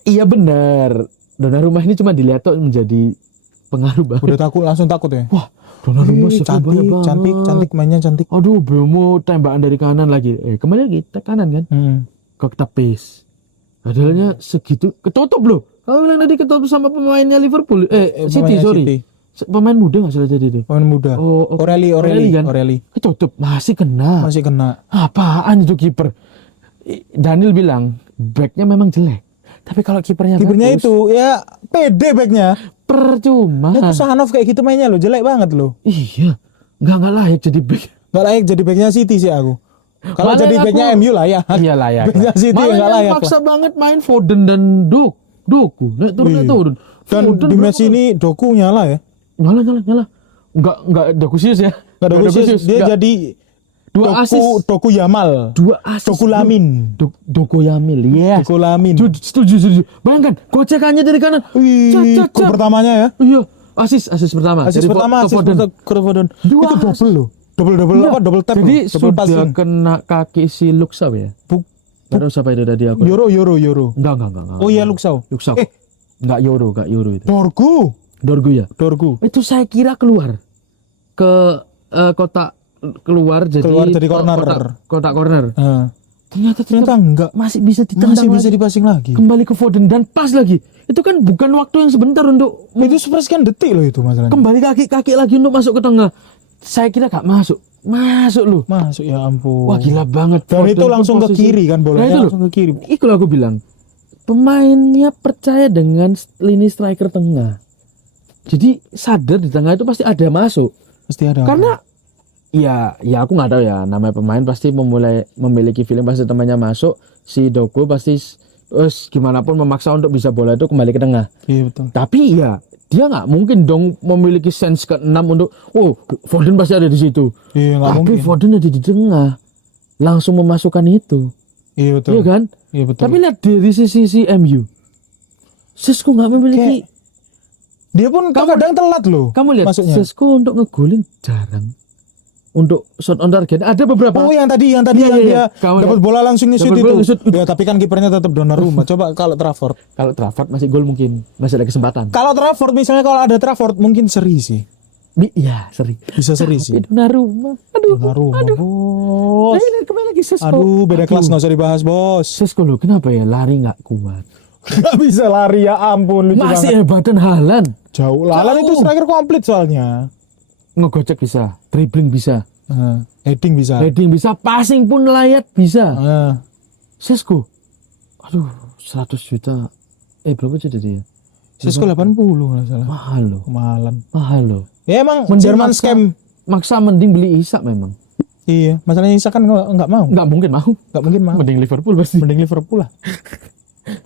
Iya benar. Donnarumma ini cuma dilihat tuh menjadi pengaruh banget. Udah takut, langsung takut ya. Wah, Donnarumma Ih, skill banyak banget. cantik mainnya cantik. Aduh, Bromo tembakan dari kanan lagi. Kembali lagi kanan kan? Ke tepis. Padahalnya segitu ketutup loh. Kamu bilang tadi ketutup sama pemainnya Liverpool. City, Pemainnya sorry. City. Pemain muda nggak salah jadi itu. Pemain muda. Oh, Oreli kan? Ketutup masih kena. Masih kena. Apaan itu kiper? Daniel bilang backnya memang jelek. Tapi kalau kipernya Kipernya bagus, itu ya pede backnya. percuma. Nah, itu Sahanov kayak gitu mainnya loh, jelek banget loh. Iya, nggak layak jadi back. Gak layak jadi backnya City sih aku. Kalau Malah jadi yang backnya aku- MU lah ya. Iya layak. Backnya City Malah nggak yang layak paksa banget main Foden dan Doku. Naik Iya. turun. Dan Foden di match berapa? ini Doku nyala ya. Nyala. Enggak Doku Sius ya. Gak ada Doku khusus, dia Nggak. jadi Dua assist. Doku Yamal. 2 asis. Doku Lamin. Doku Yamil, yes. Doku Lamin. Setuju. Bayangkan, gocekannya dari kanan. Wih, gol pertamanya ya. Iya, asis pertama. Asis Dari pertama, ke asis Foden. ke Foden. Dua Itu double assist. loh. Double Iya. apa? Double tap. Jadi loh. Double sudah passing. kena kaki si Luxau ya. Baru siapa itu tadi aku? Euro. Enggak. Oh iya Luxau. Luxau. Eh. Enggak Euro itu. Dorgu. Ya. Itu saya kira keluar ke kotak keluar jadi kotak corner. Ternyata enggak. Masih bisa ditendang Masih bisa lagi. dipasing lagi. Kembali ke Foden dan pas lagi. Itu kan bukan waktu yang sebentar untuk Itu sepersekian detik loh itu masalahnya. kembali kaki lagi untuk masuk ke tengah. Saya kira gak masuk. Masuk loh. Masuk ya ampun. Wah gila banget. Dan Foden itu langsung ke posisi- kiri kan Nah, bolanya itu loh. langsung ke kiri. Itu aku bilang. Pemainnya percaya dengan lini striker tengah. Jadi sadar di tengah itu pasti ada masuk. Pasti ada. Karena ya aku nggak tahu ya, namanya pemain pasti memiliki feeling pasti temannya masuk, si Doku pasti gimana pun memaksa untuk bisa bola itu kembali ke tengah. Iya betul. Tapi ya dia nggak mungkin dong memiliki sense ke-6 untuk Foden pasti ada di situ. Iya nggak Tapi mungkin. Foden ada di tengah, langsung memasukkan itu. Iya betul. Iya kan? Iya betul. Tapi lihat dari sisi MU, Sesko nggak memiliki. Dia pun kadang telat loh. Kamu lihat masuknya. Sesko untuk ngegolin jarang. Untuk shot on target ada beberapa. Oh yang tadi Iya, yang iya. dia Kamu dapat lihat. bola langsung nge-shoot Dapat bola itu. nge-shoot. Ya tapi kan kipernya tetap Donnarumma. Coba kalau Trafford. Kalau Trafford masih gol mungkin masih ada kesempatan. Kalau Trafford misalnya kalau ada Trafford mungkin seri sih. Iya seri. Bisa seri sih. Itu Donnarumma. Aduh. Donnarumma bos. Ini kembali lagi Sesko. Aduh beda kelas nggak usah dibahas bos. Sesko loh, kenapa ya lari nggak kuat? Gak bisa lari ya ampun lucu Masih banget. hebatan Haaland. Jauh. Lalan itu striker komplit soalnya. Ngegocek bisa, dribbling bisa, Heading bisa. heading bisa, passing pun layak bisa. Sesko. Aduh, 100 juta. Berapa jadi dia? Sesko 80 nggak salah. Mahal loh. Mahal loh. Ya emang Mending Jerman maksa- scam. Maksa mending beli Isak memang. Iya, masalahnya Isak kan nggak mau. Nggak mungkin mau. Nggak mungkin mau. Mending Liverpool pasti. Mending Liverpool lah.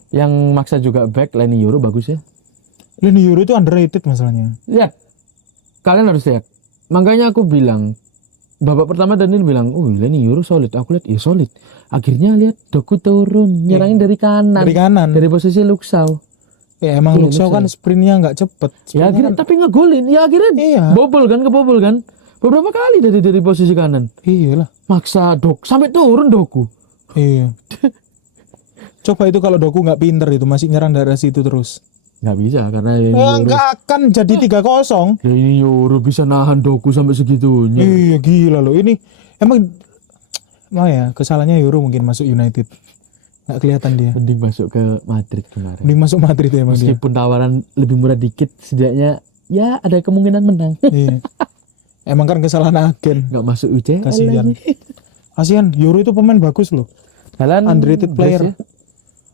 Yang maksa juga back Leny Yoro bagus ya. Leny Yoro itu underrated masalahnya. Lihat. Kalian harus lihat. Makanya aku bilang babak pertama Daniel bilang, Leny Yoro solid. Aku lihat, iya solid. Akhirnya lihat Doku turun, nyerangin dari kanan. Dari kanan. Dari posisi Luxau. Ya emang Iya, Luxau kan sprintnya nggak cepet. Ya akhirnya tapi ngegolin. Ya akhirnya Iya. kebobol kan. Beberapa kali dari posisi kanan. Iya lah. Maksa sampai turun Doku. Iya. Coba itu kalau Doku nggak pinter itu masih nyerang dari situ terus. Nggak bisa karena Nggak akan jadi 3-0. Leny Yoro bisa nahan Doku sampai segitunya. Iya gila loh ini emang ya kesalahannya Euro mungkin masuk United nggak kelihatan dia. Mending masuk ke Madrid kemarin. Mending masuk Madrid ya emang dia. Meskipun tawaran lebih murah dikit, setidaknya ya ada kemungkinan menang. Iya. Emang kan kesalahan agen. Nggak masuk UCL Kasihan. lagi. Kasihan Euro itu pemain bagus loh. Haaland Underrated player. brace ya.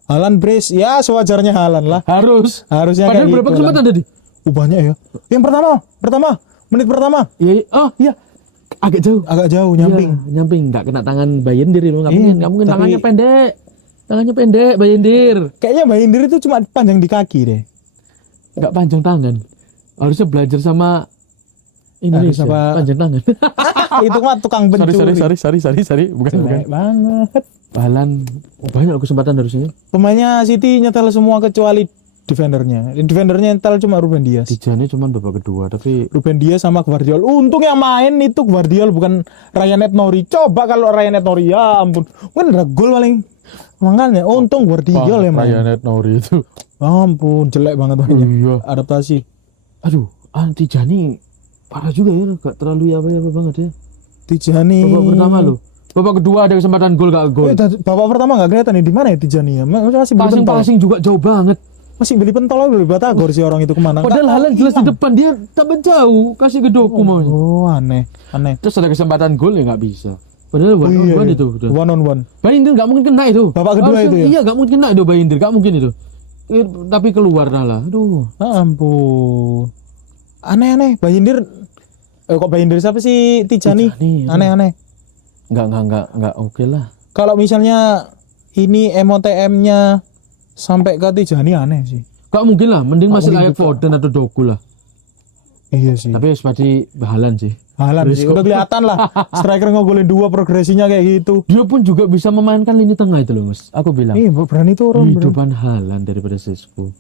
Haaland brace ya sewajarnya Haaland lah. Harusnya Harusnya Padahal kayak berapa gitu kesempatan lah. tadi? Banyak ya. Yang pertama menit pertama Iya. Agak jauh. agak jauh nyamping. Iya, nyamping. Nggak kena tangan Bayendir itu. Nggak Iya, mungkin. Nggak mungkin. tapi- Tangannya pendek Bayendir. Kayaknya Bayendir itu cuma panjang di kaki deh. Nggak panjang tangan. Harusnya belajar sama Indonesia. Harus apa- Panjang tangan. Itu mah tukang pencuri. Sorry. Bukan. Jelek banget. Haaland banyak kesempatan harusnya. Pemainnya City nyetel semua kecuali defendernya. Defendernya nyetel cuma Ruben Dias. Tijani cuma babak kedua tapi Ruben Dias sama Gvardiol. Untung yang main itu Gvardiol bukan Ryan Neto. Coba kalau Ryan Neto ya ampun. Kan ada gol paling. Makanya untung Gvardiol yang main. Ryan Nori itu. Ampun, jelek banget mainnya. Iya. Adaptasi. Aduh, Tijani parah juga ya, gak terlalu apa banget ya. Tijani. Babak pertama loh. Babak kedua ada kesempatan gol gak gol. Babak pertama nggak kelihatan nih di mana ya Tijani ya? Masih beli pentol. Passing juga jauh banget. Masih beli pentol beli batagor si orang itu kemana? Padahal Haaland jelas di depan dia tambah jauh kasih ke Doku mau. Oh aneh. Terus ada kesempatan gol ya nggak bisa. Padahal one on one itu udah. One on one. Bayindir nggak mungkin kena itu. Babak kedua Harusnya, itu ya? Iya nggak mungkin kena itu Bayindir, nggak mungkin itu. Tapi keluar lah. Aduh. Ampun. Aneh-aneh. Bayindir. Kok Bayindir siapa sih Tijani? Aneh-aneh. Enggak oke lah. Kalau misalnya ini MOTM-nya sampai ke Tijani aneh sih. Gak mungkin lah, mending Gak masih mungkin layak Foden atau Doku lah. Iya sih. Tapi sepati Haaland sih. Haaland sih. Udah kelihatan lah. Striker ngegolin 2 progresinya kayak gitu. Dia pun juga bisa memainkan lini tengah itu loh mas. Aku bilang. Berani turun. Hidupan Haaland daripada Sesko.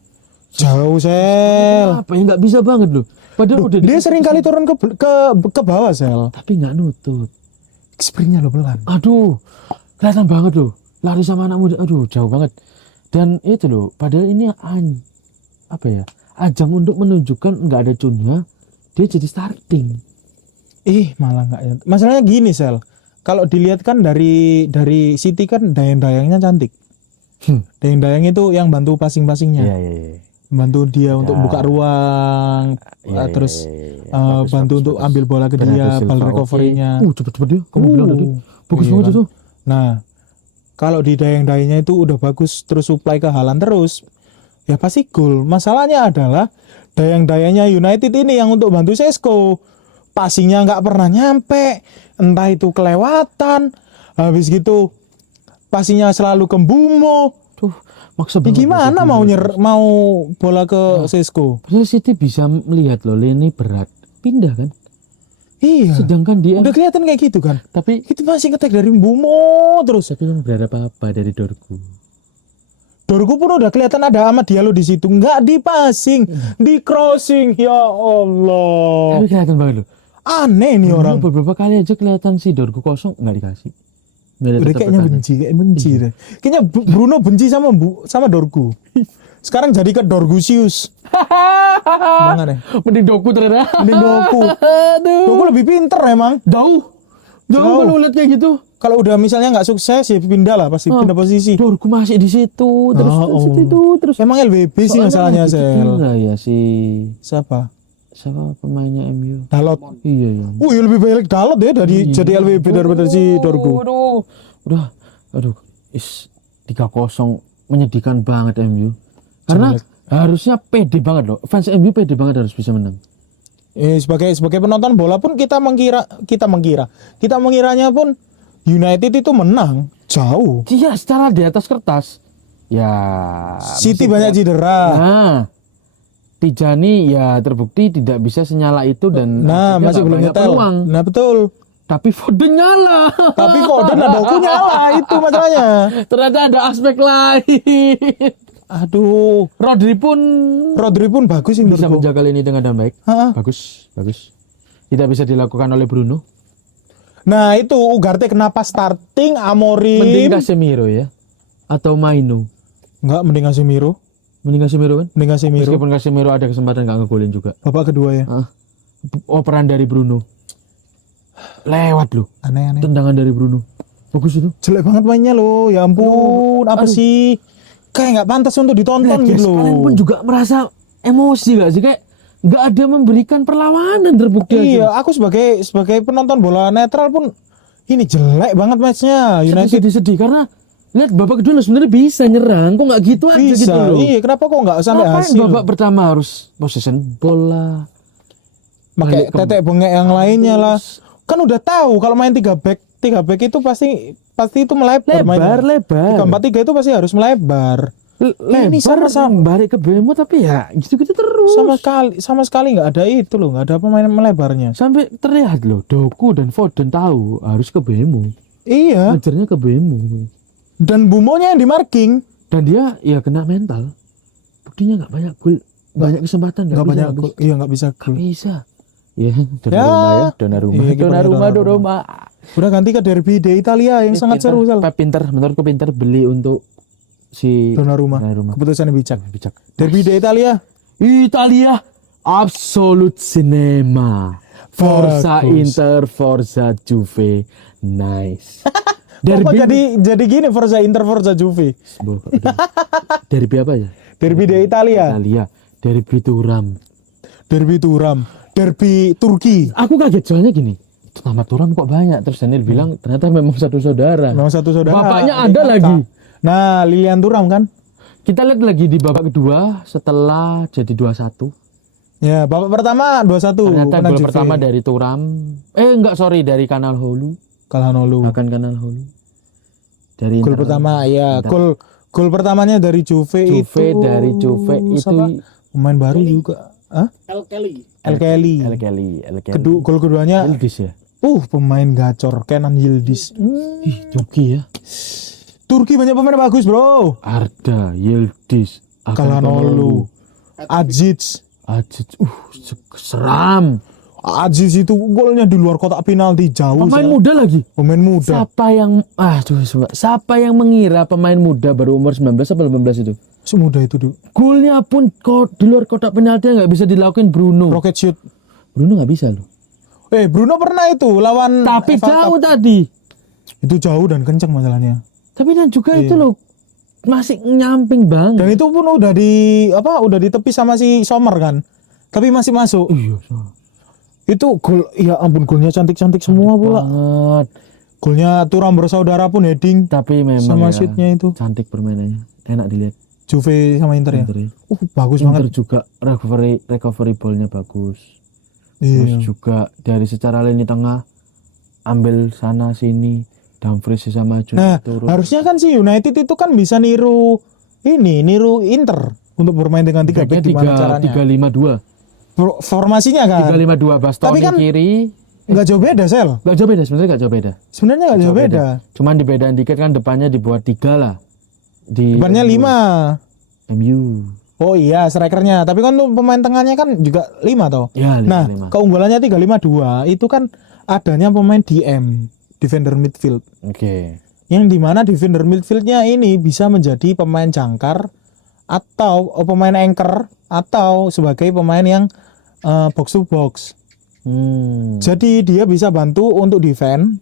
Jauh Sel. Apa ya nggak bisa banget loh. Padahal udah Dia sering kali turun ke bawah Sel. tapi nggak nutut. Sprintnya lo pelan. Aduh, kelihatan banget loh. Lari sama anak muda, aduh jauh banget. Dan itu loh, padahal ini apa ya? Ajang untuk menunjukkan nggak ada Cunha, dia jadi starting. Malah nggak ya. Masalahnya gini Sel. Kalau dilihat kan dari City kan dayang-dayangnya cantik. Dayang-dayang itu yang bantu passing-passingnya. Iya. Bantu dia untuk buka ruang, terus bantu untuk ambil bola ke dia, ball recovery-nya. Cepet dia. Kamu bilang tadi. Bagus banget itu. Nah, kalau di dayang-dayangnya itu udah bagus terus supply ke Haaland terus, ya pasti gol. Masalahnya adalah dayang-dayangnya United ini yang untuk bantu Sesko. Passingnya nggak pernah nyampe, entah itu kelewatan, habis gitu passingnya selalu ke Mbumo. Maksa Ya gimana mau bola ke Sesko? Padahal City bisa melihat loh, Lini berat, pindah kan. Iya. Sedangkan dia udah kelihatan kayak gitu kan. tapi Itu masih ngetek dari Mbumo terus. tapi yang berharap apa dari Dorgu. Dorgu pun udah kelihatan ada Ahmad Diallo di situ, nggak di passing, di crossing. Ya Allah. Tapi kelihatan banget loh. Aneh nih orang. Beberapa kali aja kelihatan si Dorgu kosong nggak dikasih. Udah kayaknya benci deh. Kayaknya Bruno benci sama Dorgu. Sekarang jadi ke Dorgusius. Banget deh. Mending Doku ternyata. Mending Doku. Doku lebih pinter emang. Jauh kalau lihat kayak gitu. Kalau udah misalnya nggak sukses ya pindah lah, pasti pindah posisi. Dorgu masih di situ terus. Emang LBB sih masalahnya Sel. Enggak ya si Siapa pemainnya MU? Dalot. Iya. Ya lebih baik Dalot ya dari jadi LBB daripada si Dorgu. Aduh, 3-0 menyedihkan banget MU. Karena harusnya pede banget loh. Fans MU pede banget harus bisa menang. Sebagai penonton bola pun kita mengiranya pun United itu menang jauh. Iya, secara di atas kertas. Ya, City banyak cedera. Nah, Tijani ya terbukti tidak bisa senyala itu dan masih belum nyetel. Nah, betul. Tapi Foden nyala. Tapi Foden ada Doku nyala, itu masalahnya. Ternyata ada aspek lain. Aduh, Rodri pun bagus sih bisa menjaga ini dengan baik. Bagus. Tidak bisa dilakukan oleh Bruno. Nah, itu Ugarte kenapa starting Amorim? Mending Casemiro ya atau Maino? Enggak, mending Casemiro. Mending Casemiro kan? Mending Casemiro. Meskipun Casemiro ada kesempatan enggak ngegolin juga. Babak kedua ya. Operan dari Bruno. Lewat loh. Aneh. Tendangan dari Bruno. Bagus itu. Jelek banget mainnya loh. Ya ampun, apa sih? Kayak nggak pantas untuk ditonton gitu loh. Kalian pun juga merasa emosi gak sih? Kayak nggak ada memberikan perlawanan terbukti. Iya, aku sebagai penonton bola netral pun ini jelek banget matchnya United. Sedih karena lihat babak kedua sebenarnya bisa nyerang, kok nggak gitu aja bisa, gitu loh. Iya, kenapa kok nggak sampai hasil? Babak pertama harus possession bola, pakai tetek bengek yang lainnya lah. Kan udah tahu kalau main 3 back itu pasti itu melebar. 3-4-3 itu pasti harus melebar. Ini sama-sama balik ke Bemo tapi ya gitu-gitu terus. sama sekali nggak ada itu loh, nggak ada pemain melebarnya. Sampai terlihat loh, Doku dan Foden tahu harus ke Bemo. Iya. Ngejarnya ke Bemo. Dan Bumonya yang di marking. Dan dia ya kena mental. Buktinya nggak banyak gol, banyak kesempatan Nggak banyak habis. gol. Iya nggak bisa Nggak gol. bisa. Ya, Donnarumma. Iya, kipernya Donnarumma. Udah ganti ke Derby d'Italia yang sangat seru Sal. Pep pinter, menurutku pinter beli untuk si Donnarumma. Keputusan yang bijak. Bijak. Derby d'Italia. Italia, absolute cinema. Forza Bagus. Inter, Forza Juve, nice. Kok jadi gini Forza Inter, Forza Juve. Derby apa ya? Derby d'Italia. Italia, Derby Turam. Derby Turam. Derby Turki. Aku kaget soalnya gini. Nama Turam kok banyak? Terus Daniel bilang ternyata memang satu saudara. Memang satu saudara. Bapaknya adik ada kakak. lagi. Nah, Lilian Turam kan? Kita lihat lagi di babak kedua setelah jadi 2-1. Ya, babak pertama 2-1. Ternyata menang gol Juve. pertama dari Turam. Dari Kanal Holu. Kalhanoglu. Bahkan Kanal Holu. Dari Gol Inter. pertama ya, Inter. gol pertamanya dari Juve Dari Juve itu siapa? Pemain baru juga. Hah? El Kelly. El Kelly. El Kelly. Gol keduanya Yildiz ya. pemain gacor Kenan Yildiz. Ih, Turki ya. Turki banyak pemain bagus, Bro. Arda, Yildiz, Kalhanoglu, Aziz. Seram. Aziz itu golnya di luar kotak penalti jauh. Pemain Sal. muda lagi. Pemain muda. Siapa yang mengira pemain muda baru umur 19 atau 18 itu? Semudah itu, Duk. Golnya pun di luar kotak penalti nggak bisa dilakuin Bruno. Rocket shoot. Bruno nggak bisa loh. Bruno pernah itu lawan Tapi FA jauh Cup. tadi. Itu jauh dan kencang masalahnya. Tapi dan juga itu loh masih nyamping banget. Dan itu pun udah ditepis sama si Sommer kan. Tapi masih masuk. Iya, Itu gol, ya ampun golnya cantik-cantik semua pula. banget. Golnya Turam bersaudara pun heading Tapi memang sama ya, shootnya itu. cantik permainannya. Enak dilihat. Juve sama Inter ya. Inter ya. Bagus Inter banget. juga recovery ball-nya bagus. Iya. Terus juga dari secara lini tengah ambil sana sini, Dumfries bisa maju Nah, turun. harusnya kan si United itu kan bisa niru Inter untuk bermain dengan 3 back gimana caranya. 3-5-2. Formasinya kan 3-5-2 Bastoni Tapi kan kiri. nggak jauh beda, Sel. Gak jauh beda, sebenarnya gak jauh beda. Sebenarnya nggak jauh beda. Cuman dibedain dikit kan depannya dibuat 3 lah. Di Depannya 5. MU. Oh iya, strikernya. Tapi kan tuh pemain tengahnya kan juga 5 toh. Ya, Nah, 5. keunggulannya 3-5-2 itu kan adanya pemain DM, defender midfield. Oke. Yang dimana defender midfieldnya ini bisa menjadi pemain jangkar atau pemain anchor atau sebagai pemain yang box to box. Jadi dia bisa bantu untuk defend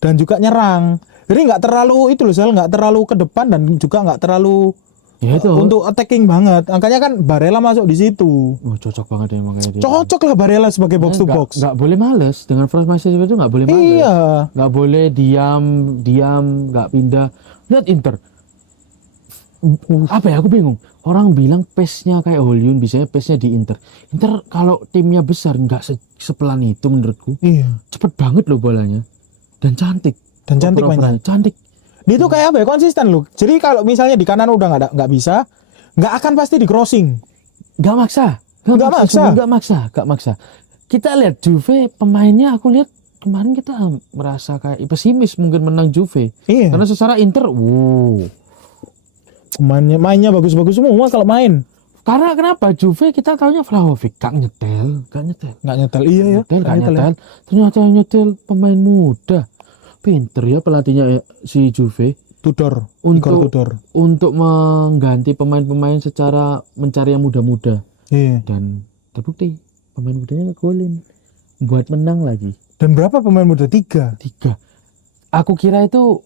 dan juga nyerang. Jadi nggak terlalu itu loh, Sel, nggak terlalu ke depan dan juga nggak terlalu Ya itu. untuk attacking banget. Makanya kan Barella masuk di situ. Cocok banget ya makanya dia. Cocok lah Barella sebagai box to box. Nggak boleh males dengan formasi seperti itu, nggak boleh males. Iya. Nggak boleh diam, nggak pindah. Lihat Inter. Apa ya, aku bingung. Orang bilang pace-nya kayak Hollywood, bisanya pace-nya di Inter. Inter kalau timnya besar nggak sepelan itu menurutku. Iya. Cepet banget loh bolanya. Dan cantik. Dan cantik mainnya. Cantik. Dia tuh kayak apa ya, konsisten loh. Jadi kalau misalnya di kanan udah nggak bisa, nggak akan pasti di crossing. Nggak maksa. Nggak maksa. Kita lihat Juve pemainnya, aku lihat kemarin kita merasa kayak pesimis mungkin menang Juve. Iya. Karena secara Inter, mainnya bagus-bagus semua kalau main. Karena kenapa? Juve kita tahunya Vlahovic gak nyetel. Nggak nyetel, iya ya. Gak nyetel. Ternyata yang nyetel pemain muda. Pinter ya pelatihnya si Juve. Igor Tudor. Untuk mengganti pemain-pemain secara mencari yang muda-muda. Iya. Dan terbukti pemain mudanya ngegolin. Buat menang lagi. Dan berapa pemain muda? 3. Aku kira itu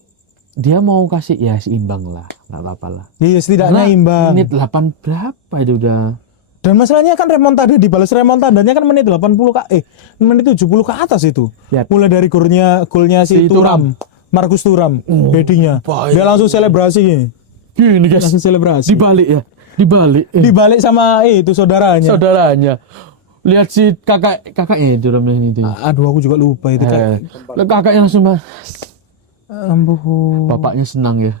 dia mau kasih ya seimbang lah, nggak apa-apa lah. Iya, setidaknya imbang. Menit 8 berapa itu udah. Dan masalahnya kan remontada, dibalas remontadanya kan menit 70 ke atas itu. Lihat. Mulai dari golnya si Thuram, Marcus Thuram, headingnya. Dia langsung selebrasi. Gini guys, Langsung selebrasi. dibalik ya, Dibalik sama itu saudaranya. Lihat si kakaknya itu namanya itu. Aduh, aku juga lupa itu Kakaknya langsung Ampun. bapaknya senang ya.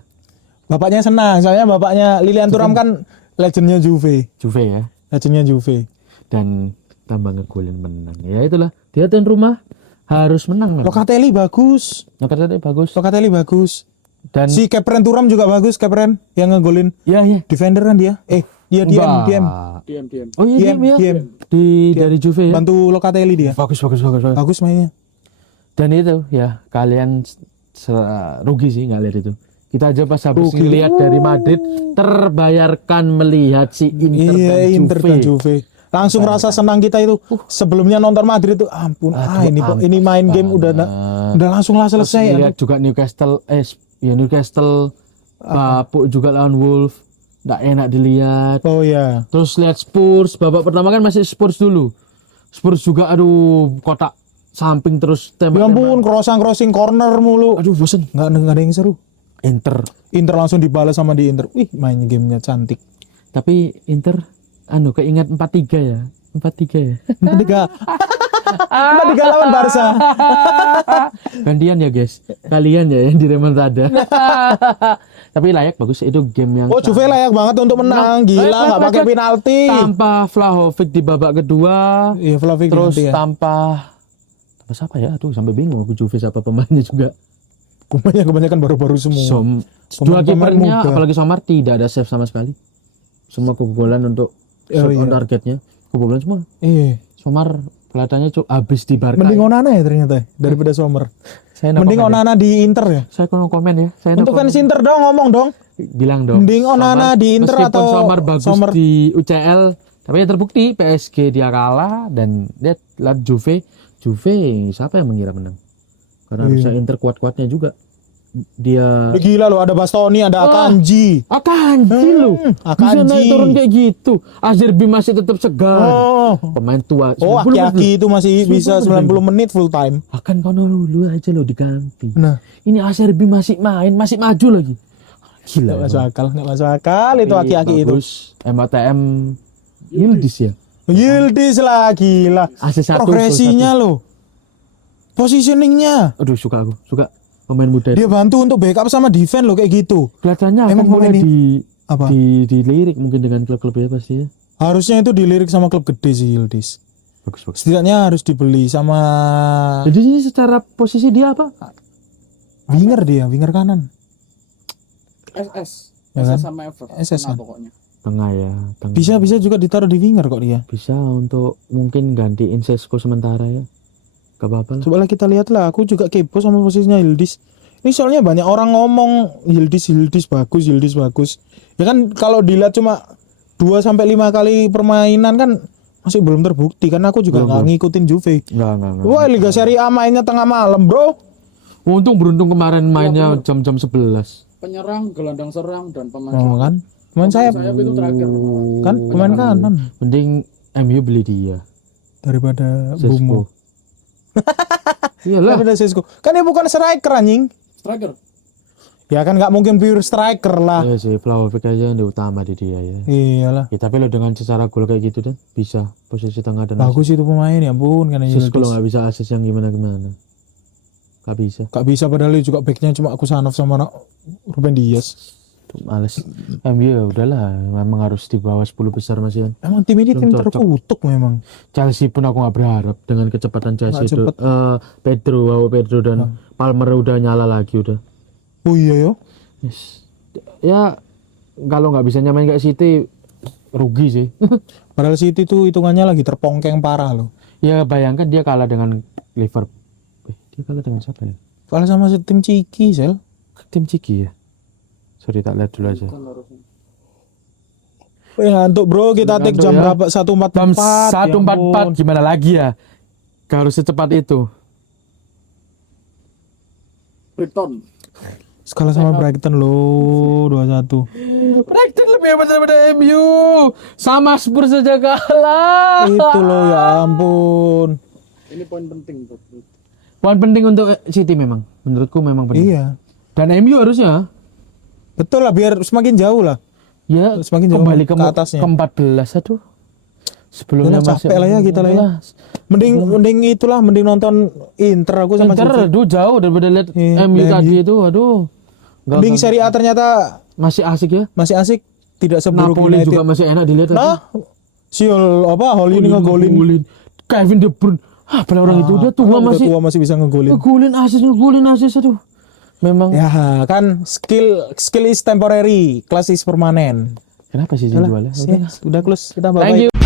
Bapaknya senang, soalnya bapaknya Lilian Thuram kan legendnya Juve. Juve ya. Legendnya Juve. Dan tambah ngegolin menang. Ya itulah, dia tuan rumah harus menang. Locatelli bagus. Locatelli bagus. Locatelli bagus. Dan Si Kepren Thuram juga bagus, Kepren yang ngegolin. ya Defender kan dia. Dia Enggak. diam. Diam. Oh iya Diam, dia diam. dari Juve ya. Bantu Locatelli dia. Bagus. Bagus mainnya. Dan itu ya kalian rugi sih nggak lihat itu. Kita aja pas habis Rugi. lihat dari Madrid terbayarkan melihat si Inter Iya, dan Inter Juve. dan Juve. Langsung rasa senang kita itu. Sebelumnya nonton Madrid itu ampun, Aduh, ini main game udah langsung lah Terus selesai. lihat juga Newcastle Papuk juga lawan Wolf. Nggak enak dilihat. Oh ya. Terus lihat Spurs, babak pertama kan masih Spurs dulu. Spurs juga aduh kotak samping terus Ya tembak. ampun, crossing corner mulu. Aduh bosen. Nggak ada yang seru. Inter. Inter langsung dibalas sama di Inter. Wih, main gamenya cantik. Tapi Inter keingat 4-3 ya. 4-3 ya. 4-3. 4-3 lawan Barca. Gantian ya guys. Kalian ya yang di remontada. Tapi layak bagus itu game yang Oh, Juve layak banget untuk menang. Gila, nggak pakai penalti. tanpa Vlahovic di babak kedua. Iya, Vlahovic Terus nanti ya. tanpa siapa ya? Aduh sampai bingung aku Juve siapa pemainnya juga. Kebanyakan baru-baru semua. Dua Pemain-pemain kipernya muda. apalagi Somar tidak ada save sama sekali. Semua kebobolan untuk shot on iya. targetnya. Kebobolan semua. Iya. Somar kelihatannya habis di Barca. Mending ya. Onana ya ternyata daripada Sommer. Saya no Mending comment ya. Onana di Inter ya. Saya no komen ya. Saya no Untuk comment. fans Inter dong ngomong dong. Bilang dong. Mending Onana di Inter meskipun atau Somar bagus Sommer? di UCL, tapi ya terbukti PSG dia kalah dan lihat Juve siapa yang mengira menang? Karena harusnya Inter kuat-kuatnya juga. Dia Gila loh, ada Bastoni, ada Akanji. Akanji loh. Bisa Akanji. naik turun kayak gitu. Azerbi masih tetap segar. Oh. Pemain tua. Oh, 90 Aki-Aki itu masih bisa 90 menit full time. Akan kono dulu aja loh diganti. Nah, Ini Azerbi masih main, masih maju lagi. Gila. nggak masuk akal itu Aki-Aki itu. Bagus. MATM Yildiz ya. Yildiz lah, gila. AC1, Progresinya loh. Positioningnya. Aduh suka pemain muda. Dia bantu untuk backup sama defense loh kayak gitu. Kelihatannya akan Emang mulai pemain apa? dilirik mungkin dengan klub-klubnya pasti ya. Harusnya itu dilirik sama klub gede sih Yildiz. Bagus. Setidaknya harus dibeli sama Jadi ini secara posisi dia apa? winger kanan. SS. Ya kan? SS sama Ever. SS kan? Nah, pokoknya. Tengah ya. Tengah. Bisa juga ditaruh di winger kok dia. Bisa untuk mungkin gantiin Sesko sementara ya. Gak apa-apa lah. Coba lah kita lihat lah. Aku juga kepo sama posisinya Yildiz. Ini soalnya banyak orang ngomong Yildiz bagus. Ya kan kalau dilihat cuma 2 sampai 5 kali permainan kan masih belum terbukti karena aku juga nggak ngikutin Juve. Enggak. Wah, Liga Serie A mainnya tengah malam, Bro. Untung beruntung kemarin mainnya jam-jam 11. Penyerang, gelandang serang, dan pemain Oh kan? Pemain sayap sayap itu terakhir. kan pemain kanan Mending MU beli dia. daripada Sesko. Bumo. Iyalah. Daripada Sesko. Kan dia bukan striker anjing. Striker. Ya kan nggak mungkin pure striker lah. Iya sih, Vlahovic aja yang utama di dia ya. Iyalah. Ya tapi lo dengan secara gol kayak gitu dan bisa posisi tengah dan Bagus itu pemain ya ampun karena asis. Kalau Yildiz. nggak bisa asis yang gimana. Gak bisa. Gak bisa padahal juga backnya cuma Kusanov sama Ruben Dias. Tuh, males. MU ya udahlah, memang harus di bawah 10 besar masih. Emang tim ini Belum tim cocok. terkutuk memang. Chelsea pun aku nggak berharap dengan kecepatan Chelsea Nggak itu. cepet. Pedro dan Palmer udah nyala lagi udah. Oh iya yo. Yes. Ya kalau nggak bisa nyamain kayak City rugi sih. Padahal City tuh hitungannya lagi terpongkeng parah loh. Ya bayangkan dia kalah dengan Liverpool. Dia kalah dengan siapa ya? Kalah sama tim Ciki, Sel. Tim Ciki ya. Sorry tak lihat dulu aja. Wih ngantuk bro, kita take Ngantuk jam ya. berapa? 1.44. Jam 1.44 gimana lagi ya? Gak harus secepat itu. Brighton. Skala sama Brighton loh, 2-1. Brighton lebih hebat daripada MU. Sama Spurs saja kalah. Itu loh ya ampun. Ini poin penting tuh. Poin penting untuk City memang. Menurutku memang penting. Iya. Dan MU harusnya Betul lah biar semakin jauh lah. ya Semakin jauh kembali ke atasnya. ke 14. Aduh. Sebelumnya Udah lah, capek lah ya kita lah ya. Mending nonton Inter aku sama Inter Juve. aduh jauh daripada lihat Iya, MU MU. tadi itu. Aduh. Mending Serie A ternyata Masih asik ya. masih asik, tidak seburuk Napoli United. juga masih enak dilihat. Nah, Holly ngegolin. Kevin De Bruyne. Pada orang itu udah tua Udah masih tua masih bisa ngegolin. ngegolin asis aduh. Memang Ya kan skill is temporary, class is permanen. kenapa sih dijualnya? Udah close, kita bye-bye. Thank you.